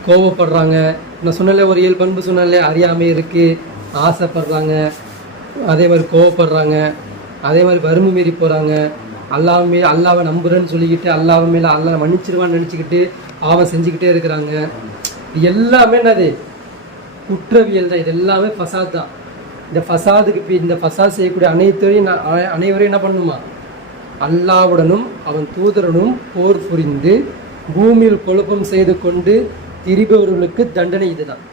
கோபப்படுறாங்க. நான் சொன்னாலே ஒரு 7 பண்பு சொன்னாலே, அறியாமை இருக்குது, ஆசைப்படுறாங்க, அதே மாதிரி கோவப்படுறாங்க, அதே மாதிரி வறுமை மீறி போகிறாங்க, அல்லாவை நம்புறேன்னு சொல்லிக்கிட்டு அல்லாஹ் மேலே அல்லாஹ் மன்னிச்சிருவான்னு நினச்சிக்கிட்டு அவன் செஞ்சுக்கிட்டே இருக்கிறாங்க. இது எல்லாமே என்னது? குற்றவியல் தான். இது எல்லாமே ஃபசாத் தான். இந்த ஃபசாதுக்கு இந்த ஃபசாத் செய்யக்கூடிய அனைவரையும் என்ன பண்ணுமா? அல்லாவுடனும் அவன் தூதரனும் போர் புரிந்து பூமியில் குழப்பம் செய்து கொண்டு திரிபவர்களுக்கு தண்டனை இதுதான்.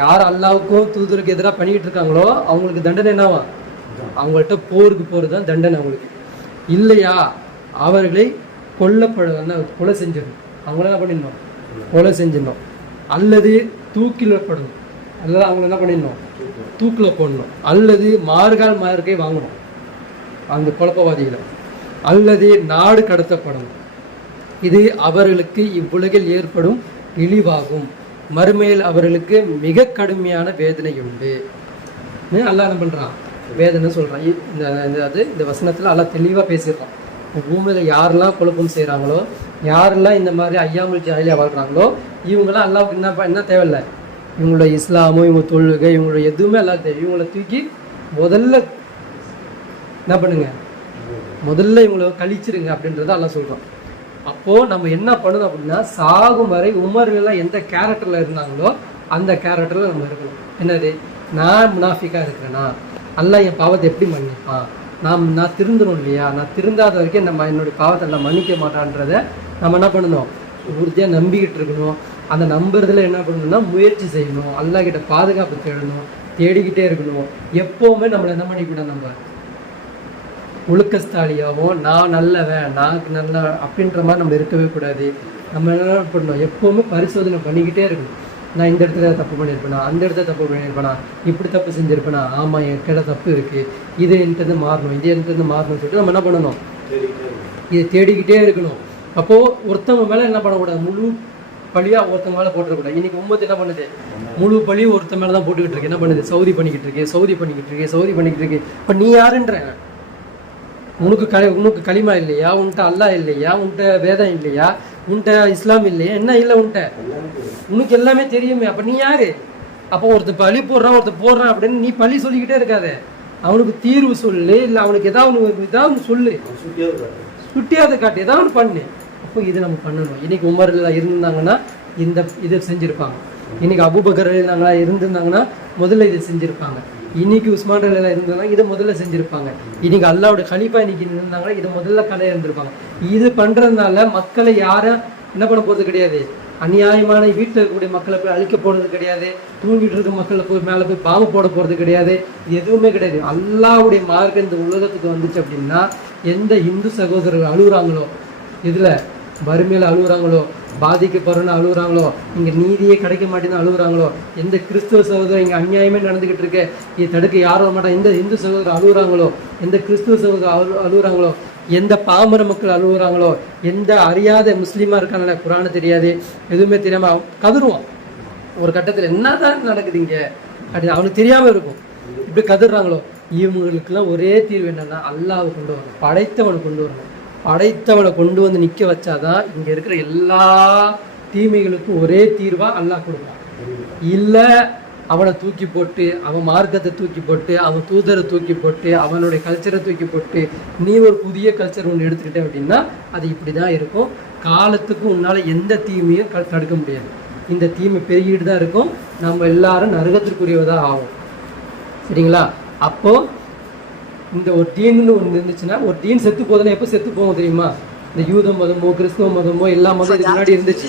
யார் அல்லாவுக்கும் தூதருக்கு எதிராக பண்ணிக்கிட்டு இருக்காங்களோ அவங்களுக்கு தண்டனை என்னவா? அவங்கள்ட்ட போருக்கு போகிறது தான் தண்டனை அவங்களுக்கு. இல்லையா அவர்களை கொலை செஞ்சிடணும். அவங்கள என்ன பண்ணிடணும்? கொலை செஞ்சிடணும். அல்லது தூக்கில் படணும். அல்லது அவங்கள என்ன பண்ணிடணும்? தூக்கில் போடணும். அல்லது மார்க்கை வாங்கணும் அந்த குழப்பவாதிகளை. அல்லது நாடு கடத்தப்படணும். இது அவர்களுக்கு இவ்வுலகில் ஏற்படும் இழிவாகும். மறுமையில் அவர்களுக்கு மிக கடுமையான வேதனை உண்டு. அல்லாஹ் என்ன பண்ணுறான்? வேதனை சொல்கிறான். இந்த வசனத்தில் அல்லாஹ் தெளிவாக பேசிடுறான். பூமியில் யாரெல்லாம் குழப்பம் செய்கிறாங்களோ, யாரெல்லாம் இந்த மாதிரி ஐயாமுல் ஜாலியாக வாழ்கிறாங்களோ, இவங்களாம் அல்லாவுக்கு என்ன தேவையில்லை. இவங்களோட இஸ்லாமோ இவங்க தொழுகை இவங்களோட எதுவுமே எல்லாம் தேவை. இவங்களை தூக்கி முதல்ல என்ன பண்ணுங்க? முதல்ல இவங்களை கழிச்சிருங்க அப்படின்றத எல்லாம் சொல்கிறோம். அப்போது நம்ம என்ன பண்ணணும் அப்படின்னா, சாகும் வரை உமர்லாம் எந்த கேரக்டரில் இருந்தாங்களோ அந்த கேரக்டரில் நம்ம இருக்கணும். என்னது? நான் முனாஃபிக்காக இருக்கிறேன்னா அல்லாஹ் என் பாவத்தை எப்படி மன்னிப்பான்? நான் திருந்தணும் இல்லையா? நான் திருந்தாத வரைக்கும் என்னுடைய பாவத்தை எல்லாம் மன்னிக்க மாட்டான்றதை நம்ம என்ன பண்ணணும்? உறுதியாக நம்பிக்கிட்டு இருக்கணும். அந்த நம்புறதுல என்ன பண்ணணும்னா முயற்சி செய்யணும். அல்லாஹ் கிட்ட பாதுகாப்பு தேடணும், தேடிக்கிட்டே இருக்கணும். எப்போவுமே நம்மளை என்ன பண்ணிக்கூடாது? நம்ம ஒழுக்கஸ்தாலியாகவும் நான் நல்லவன் நான் நல்ல அப்படின்ற மாதிரி நம்ம இருக்கவே கூடாது. நம்ம என்ன பண்ணணும்? எப்போவுமே பரிசோதனை பண்ணிக்கிட்டே இருக்கணும். நான் இந்த இடத்துல தப்பு பண்ணியிருப்பேனா, அந்த இடத்துல தப்பு பண்ணியிருப்பேனா, இப்படி தப்பு செஞ்சுருப்பேனா, ஆமாம் என் கிட்ட தப்பு இருக்குது, இது என்கிட்ட மாறணும், இது என்கிட்ட மாறணும்னு சொல்லிட்டு நம்ம என்ன பண்ணணும்? இதை தேடிக்கிட்டே இருக்கணும். அப்போது ஒருத்தவங்க மேலே என்ன பண்ணக்கூடாது? முழு பழியாக ஒருத்தவங்க மேலே போட்டுறக்கூடாது. இன்றைக்கி உம்மத்து என்ன பண்ணுது? முழு பழியும் ஒருத்த மேலே தான் போட்டுக்கிட்டு இருக்கு. என்ன பண்ணுது? சவுதி பண்ணிக்கிட்டு இருக்கு. இப்போ நீ யாருன்ற? உனக்கு களிமா இல்லையா? உன்கிட்ட அல்லாஹ் இல்லையா? உன்கிட்ட வேதம் இல்லையா? உன்கிட்ட இஸ்லாம் இல்லையா? என்ன இல்லை உன்கிட்ட? உனக்கு எல்லாமே தெரியுமே. அப்போ நீ யாரு? அப்போ ஒருத்தர் பழி போடுறான் அப்படின்னு நீ பழி சொல்லிக்கிட்டே இருக்காத. அவனுக்கு தீர்வு சொல்லு. இல்லை அவனுக்கு ஏதாவது சொல்லு, சுட்டியாவது காட்டு, ஏதாவது பண்ணு. அப்போ இது நம்ம பண்ணணும். இன்னைக்கு உமர்ல இருந்தாங்கன்னா இதை செஞ்சுருப்பாங்க. இன்னைக்கு அபூபக்கர் இருந்திருந்தாங்கன்னா முதல்ல இதை செஞ்சுருப்பாங்க. இன்னைக்கு உஸ்மான் எல்லாம் இருந்தாங்கன்னா இதை முதல்ல செஞ்சுருப்பாங்க. இன்னைக்கு அல்லாவுடைய கலீஃபா இன்னைக்கு இருந்தாங்கன்னா இதை முதல்ல கலையை இருந்திருப்பாங்க. இது பண்ணுறதுனால மக்களை யாரும் என்ன பண்ண போகிறது கிடையாது. அநியாயமான வீட்டில் இருக்கக்கூடிய மக்களை போய் அழிக்க போகிறது கிடையாது. தூங்கிட்டு இருக்க மக்களை போய் மேலே போய் பாம்பு போட போகிறது கிடையாது. இது எதுவுமே கிடையாது. அல்லாவுடைய மார்க்கம் இந்த உலகத்துக்கு வந்துச்சு அப்படின்னா, எந்த இந்து சகோதரர்கள் அழுகுறாங்களோ, இதில் வறுமையில் அழுகுறாங்களோ, பாதிக்கப்படுறன்னு அழுகுறாங்களோ, இங்கே நீதியே கிடைக்க மாட்டேன்னு அழுகுறாங்களோ, எந்த கிறிஸ்துவ சகோதரர் இங்கே அநியாயமே நடந்துக்கிட்டு இருக்கு, இது தடுக்க யாரும் மாட்டாங்க, எந்த இந்து சகோதரர் அழுகுறாங்களோ, எந்த கிறிஸ்துவ சகோதரர் அழுகுறாங்களோ, எந்த பாமர மக்கள் அழுகுறாங்களோ, எந்த அறியாத முஸ்லீமாக இருக்காங்களே, குரானை தெரியாது, எதுவுமே தெரியாமல் கதறுவான். ஒரு கட்டத்தில் என்னதான் நடக்குது இங்கே அப்படின்னு அவனுக்கு தெரியாமல் இருக்கும். இப்படி கதறாங்களோ, இவங்களுக்கெல்லாம் ஒரே தீர்வு என்னன்னா, அல்லாஹ்வை கொண்டு வரணும், படைத்தவனை கொண்டு வரணும். படைத்தவனை கொண்டு வந்து நிற்க வச்சாதான் இங்கே இருக்கிற எல்லா தீமைகளுக்கும் ஒரே தீர்வாக அல்லாஹ் கொடுப்பான். இல்லை அவனை தூக்கி போட்டு, அவன் மார்க்கத்தை தூக்கி போட்டு, அவன் தூதரை தூக்கி போட்டு, அவனுடைய கல்ச்சரை தூக்கி போட்டு நீ ஒரு புதிய கல்ச்சர் ஒன்று எடுத்துக்கிட்டே அப்படின்னா அது இப்படி தான் இருக்கும். காலத்துக்கு உன்னால் எந்த தீமையும் தடுக்க முடியாது. இந்த தீமை பெருகிட்டு தான் இருக்கும். நம்ம எல்லாரும் நரகத்திற்குரியவதாக ஆகும். சரிங்களா? அப்போது இந்த ஒரு டீன்னு ஒன்று இருந்துச்சுன்னா, ஒரு டீன் செத்து போகுதுன்னா எப்போ செத்து போகும் தெரியுமா? இந்த யூத மதமோ கிறிஸ்துவ மதமோ எல்லா மதம் இதுக்கு முன்னாடி இருந்துச்சு.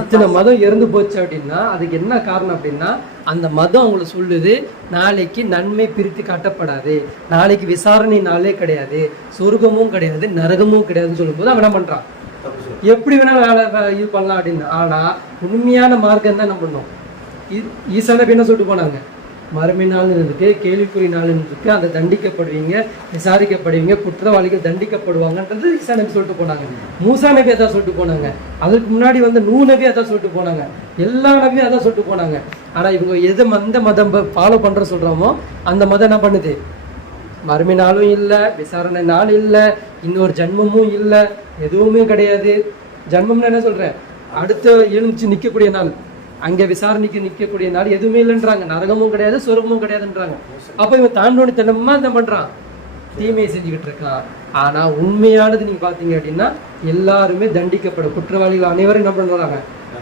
இத்தனை மதம் இறந்து போச்சு அப்படின்னா அதுக்கு என்ன காரணம் அப்படின்னா அந்த மதம் அவங்களை சொல்லுது நாளைக்கு நன்மை பிரித்து காட்டப்படாது, நாளைக்கு விசாரணை நாளே கிடையாது, சொர்க்கமும் கிடையாது, நரகமும் கிடையாதுன்னு சொல்லும்போது அவன் என்ன பண்றான், எப்படி வேணாலும் இது பண்ணலாம் அப்படின்னு. ஆனா உண்மையான மார்க்கம் தான் என்ன பண்ணோம். ஈசா நபி என்ன சொல்லிட்டு போனாங்க, மறுமை நாள் இருந்துட்டு கேள்விக்குறி நாள் இருந்துருக்கு, அந்த தண்டிக்கப்படுவீங்க, விசாரிக்கப்படுவீங்க, குற்றவாளிகள் தண்டிக்கப்படுவாங்கன்றது ஈசா நபி சொல்லிட்டு போனாங்க. மூசா நபி அதான் சொல்லிட்டு போனாங்க. அதுக்கு முன்னாடி வந்து நூ நபி அதான் சொல்லிட்டு போனாங்க. எல்லா நபியும் அதான் சொல்லிட்டு போனாங்க. ஆனா இவங்க எது அந்த மதம் ஃபாலோ பண்ற சொல்றோமோ அந்த மதம் என்ன பண்ணுது, மறுமை நாளும் இல்லை, விசாரணை நாள் இல்லை, இன்னொரு ஜன்மமும் இல்லை, எதுவுமே கிடையாது. ஜன்மம்னு என்ன சொல்றேன், அடுத்த எழுந்துச்சு நிற்கக்கூடிய நாள், அங்கே விசாரணைக்கு நிற்கக்கூடிய நாள் எதுவுமே இல்லைன்றாங்க, நரகமும் கிடையாது, சொர்க்கமும் கிடையாதுன்றாங்க. அப்போ இவன் தாண்டோனித்தனமா என்ன பண்றான், தீமையை செஞ்சுக்கிட்டு இருக்கான். ஆனா உண்மையானது நீங்க பாத்தீங்க அப்படின்னா எல்லாருமே தண்டிக்கப்படும். குற்றவாளிகள் அனைவரும் என்ன பண்றாங்க,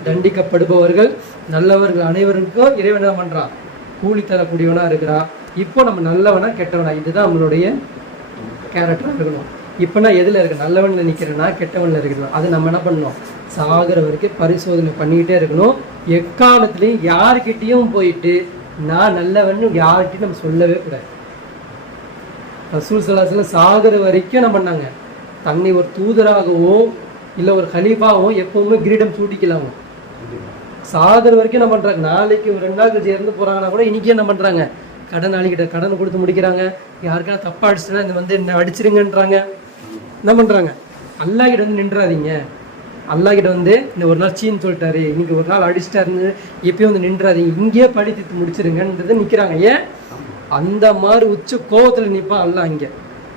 தண்டிக்கப்படுபவர்கள். நல்லவர்கள் அனைவருக்கும் இறைவன் என்ன பண்றான், கூலி தரக்கூடியவனா இருக்கிறான். இப்போ நம்ம நல்லவனா கெட்டவனா, இதுதான் நம்மளுடைய கேரக்டரா இருக்கணும். இப்போ நான் எதுல இருக்கு, நல்லவன்ல நிக்கிறேன்னா கெட்டவன்ல இருக்கிறோம், அது நம்ம என்ன பண்ணணும், சாகிற வரைக்கும் பரிசோதனை பண்ணிக்கிட்டே இருக்கணும். எக்காலத்துலையும் யாருக்கிட்டையும் போயிட்டு நான் நல்லவன்னு யார்கிட்டையும் நம்ம சொல்லவே கூடாது. ரசூல் ஸல்லல்லாஹு அலைஹி வஸல்லம் சாகிற வரைக்கும் என்ன பண்ணாங்க, தன்னை ஒரு தூதராகவோ இல்லை ஒரு கலீஃபாவோ எப்பவுமே கிரீடம் சூட்டிக்கலாமோ. சாகிற வரைக்கும் என்ன பண்றாங்க, நாளைக்கு ஒரு 2 நாள் கழிச்சு இறந்து போறாங்கன்னா கூட இன்னைக்கு என்ன பண்றாங்க, கடனாளிகிட்ட கடன் கொடுத்து முடிக்கிறாங்க. யாருக்கான தப்பா அடிச்சுன்னா இந்த வந்து என்ன அடிச்சிருங்கன்றாங்க. என்ன பண்றாங்க, அல்லாஹ் கிட்ட வந்து நின்றாதீங்க, அல்லாஹ் கிட்ட வந்து இந்த ஒரு நாள் சீன்னு சொல்லிட்டாரு, இன்னைக்கு ஒரு நாள் அடிச்சிட்டாருன்னு எப்பயும் வந்து நின்றாதீங்க, இங்கேயே பழி தீர்த்து முடிச்சிருங்கன்றது நிற்கிறாங்க. ஏன் அந்த மாதிரி உச்ச கோபத்தில் நிற்பான் அல்லாஹ் இங்கே.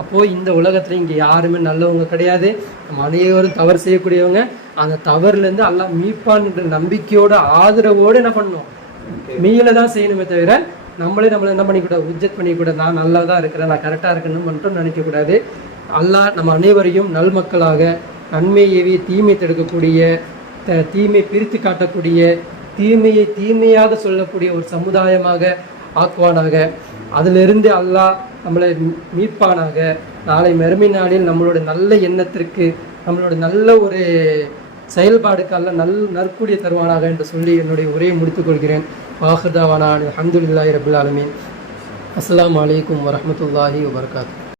அப்போது இந்த உலகத்தில் இங்கே யாருமே நல்லவங்க கிடையாது, நம்ம அனைவரும் தவறு செய்யக்கூடியவங்க. அந்த தவறுலேருந்து அல்லாஹ் மீட்பான்ன்ற நம்பிக்கையோட ஆதரவோடு என்ன பண்ணணும், மீள தான் செய்யணுமே தவிர நம்மளை என்ன பண்ணிக்கூடாது, உஜ்ஜத் பண்ணிக்கூடாது, நான் நல்லா தான் இருக்கிறேன், நான் கரெக்டாக இருக்கணும்னு மட்டும் நினைக்கக்கூடாது. அல்லாஹ் நம்ம அனைவரையும் நல்மக்களாக, நன்மையை தீமை தடுக்கக்கூடிய, தீமை பிரித்து காட்டக்கூடிய, தீமையை தீமையாக சொல்லக்கூடிய ஒரு சமுதாயமாக ஆக்குவானாக. அதிலிருந்து அல்லாஹ் நம்மளை மீட்பானாக. நாளை மறுமை நாளில் நம்மளோட நல்ல எண்ணத்திற்கு, நம்மளோட நல்ல ஒரு செயல்பாடுக்கு அல்லாஹ் நற்கூலிய தருவானாக என்று சொல்லி என்னுடைய உரையை முடித்துக்கொள்கிறேன். வாஹிர் தாவானா அல்ஹம்துலில்லாஹி ரப்பில் ஆலமீன். அஸ்ஸலாமு அலைக்கும் வரஹ்மத்துல்லாஹி வபரகாத்துஹு.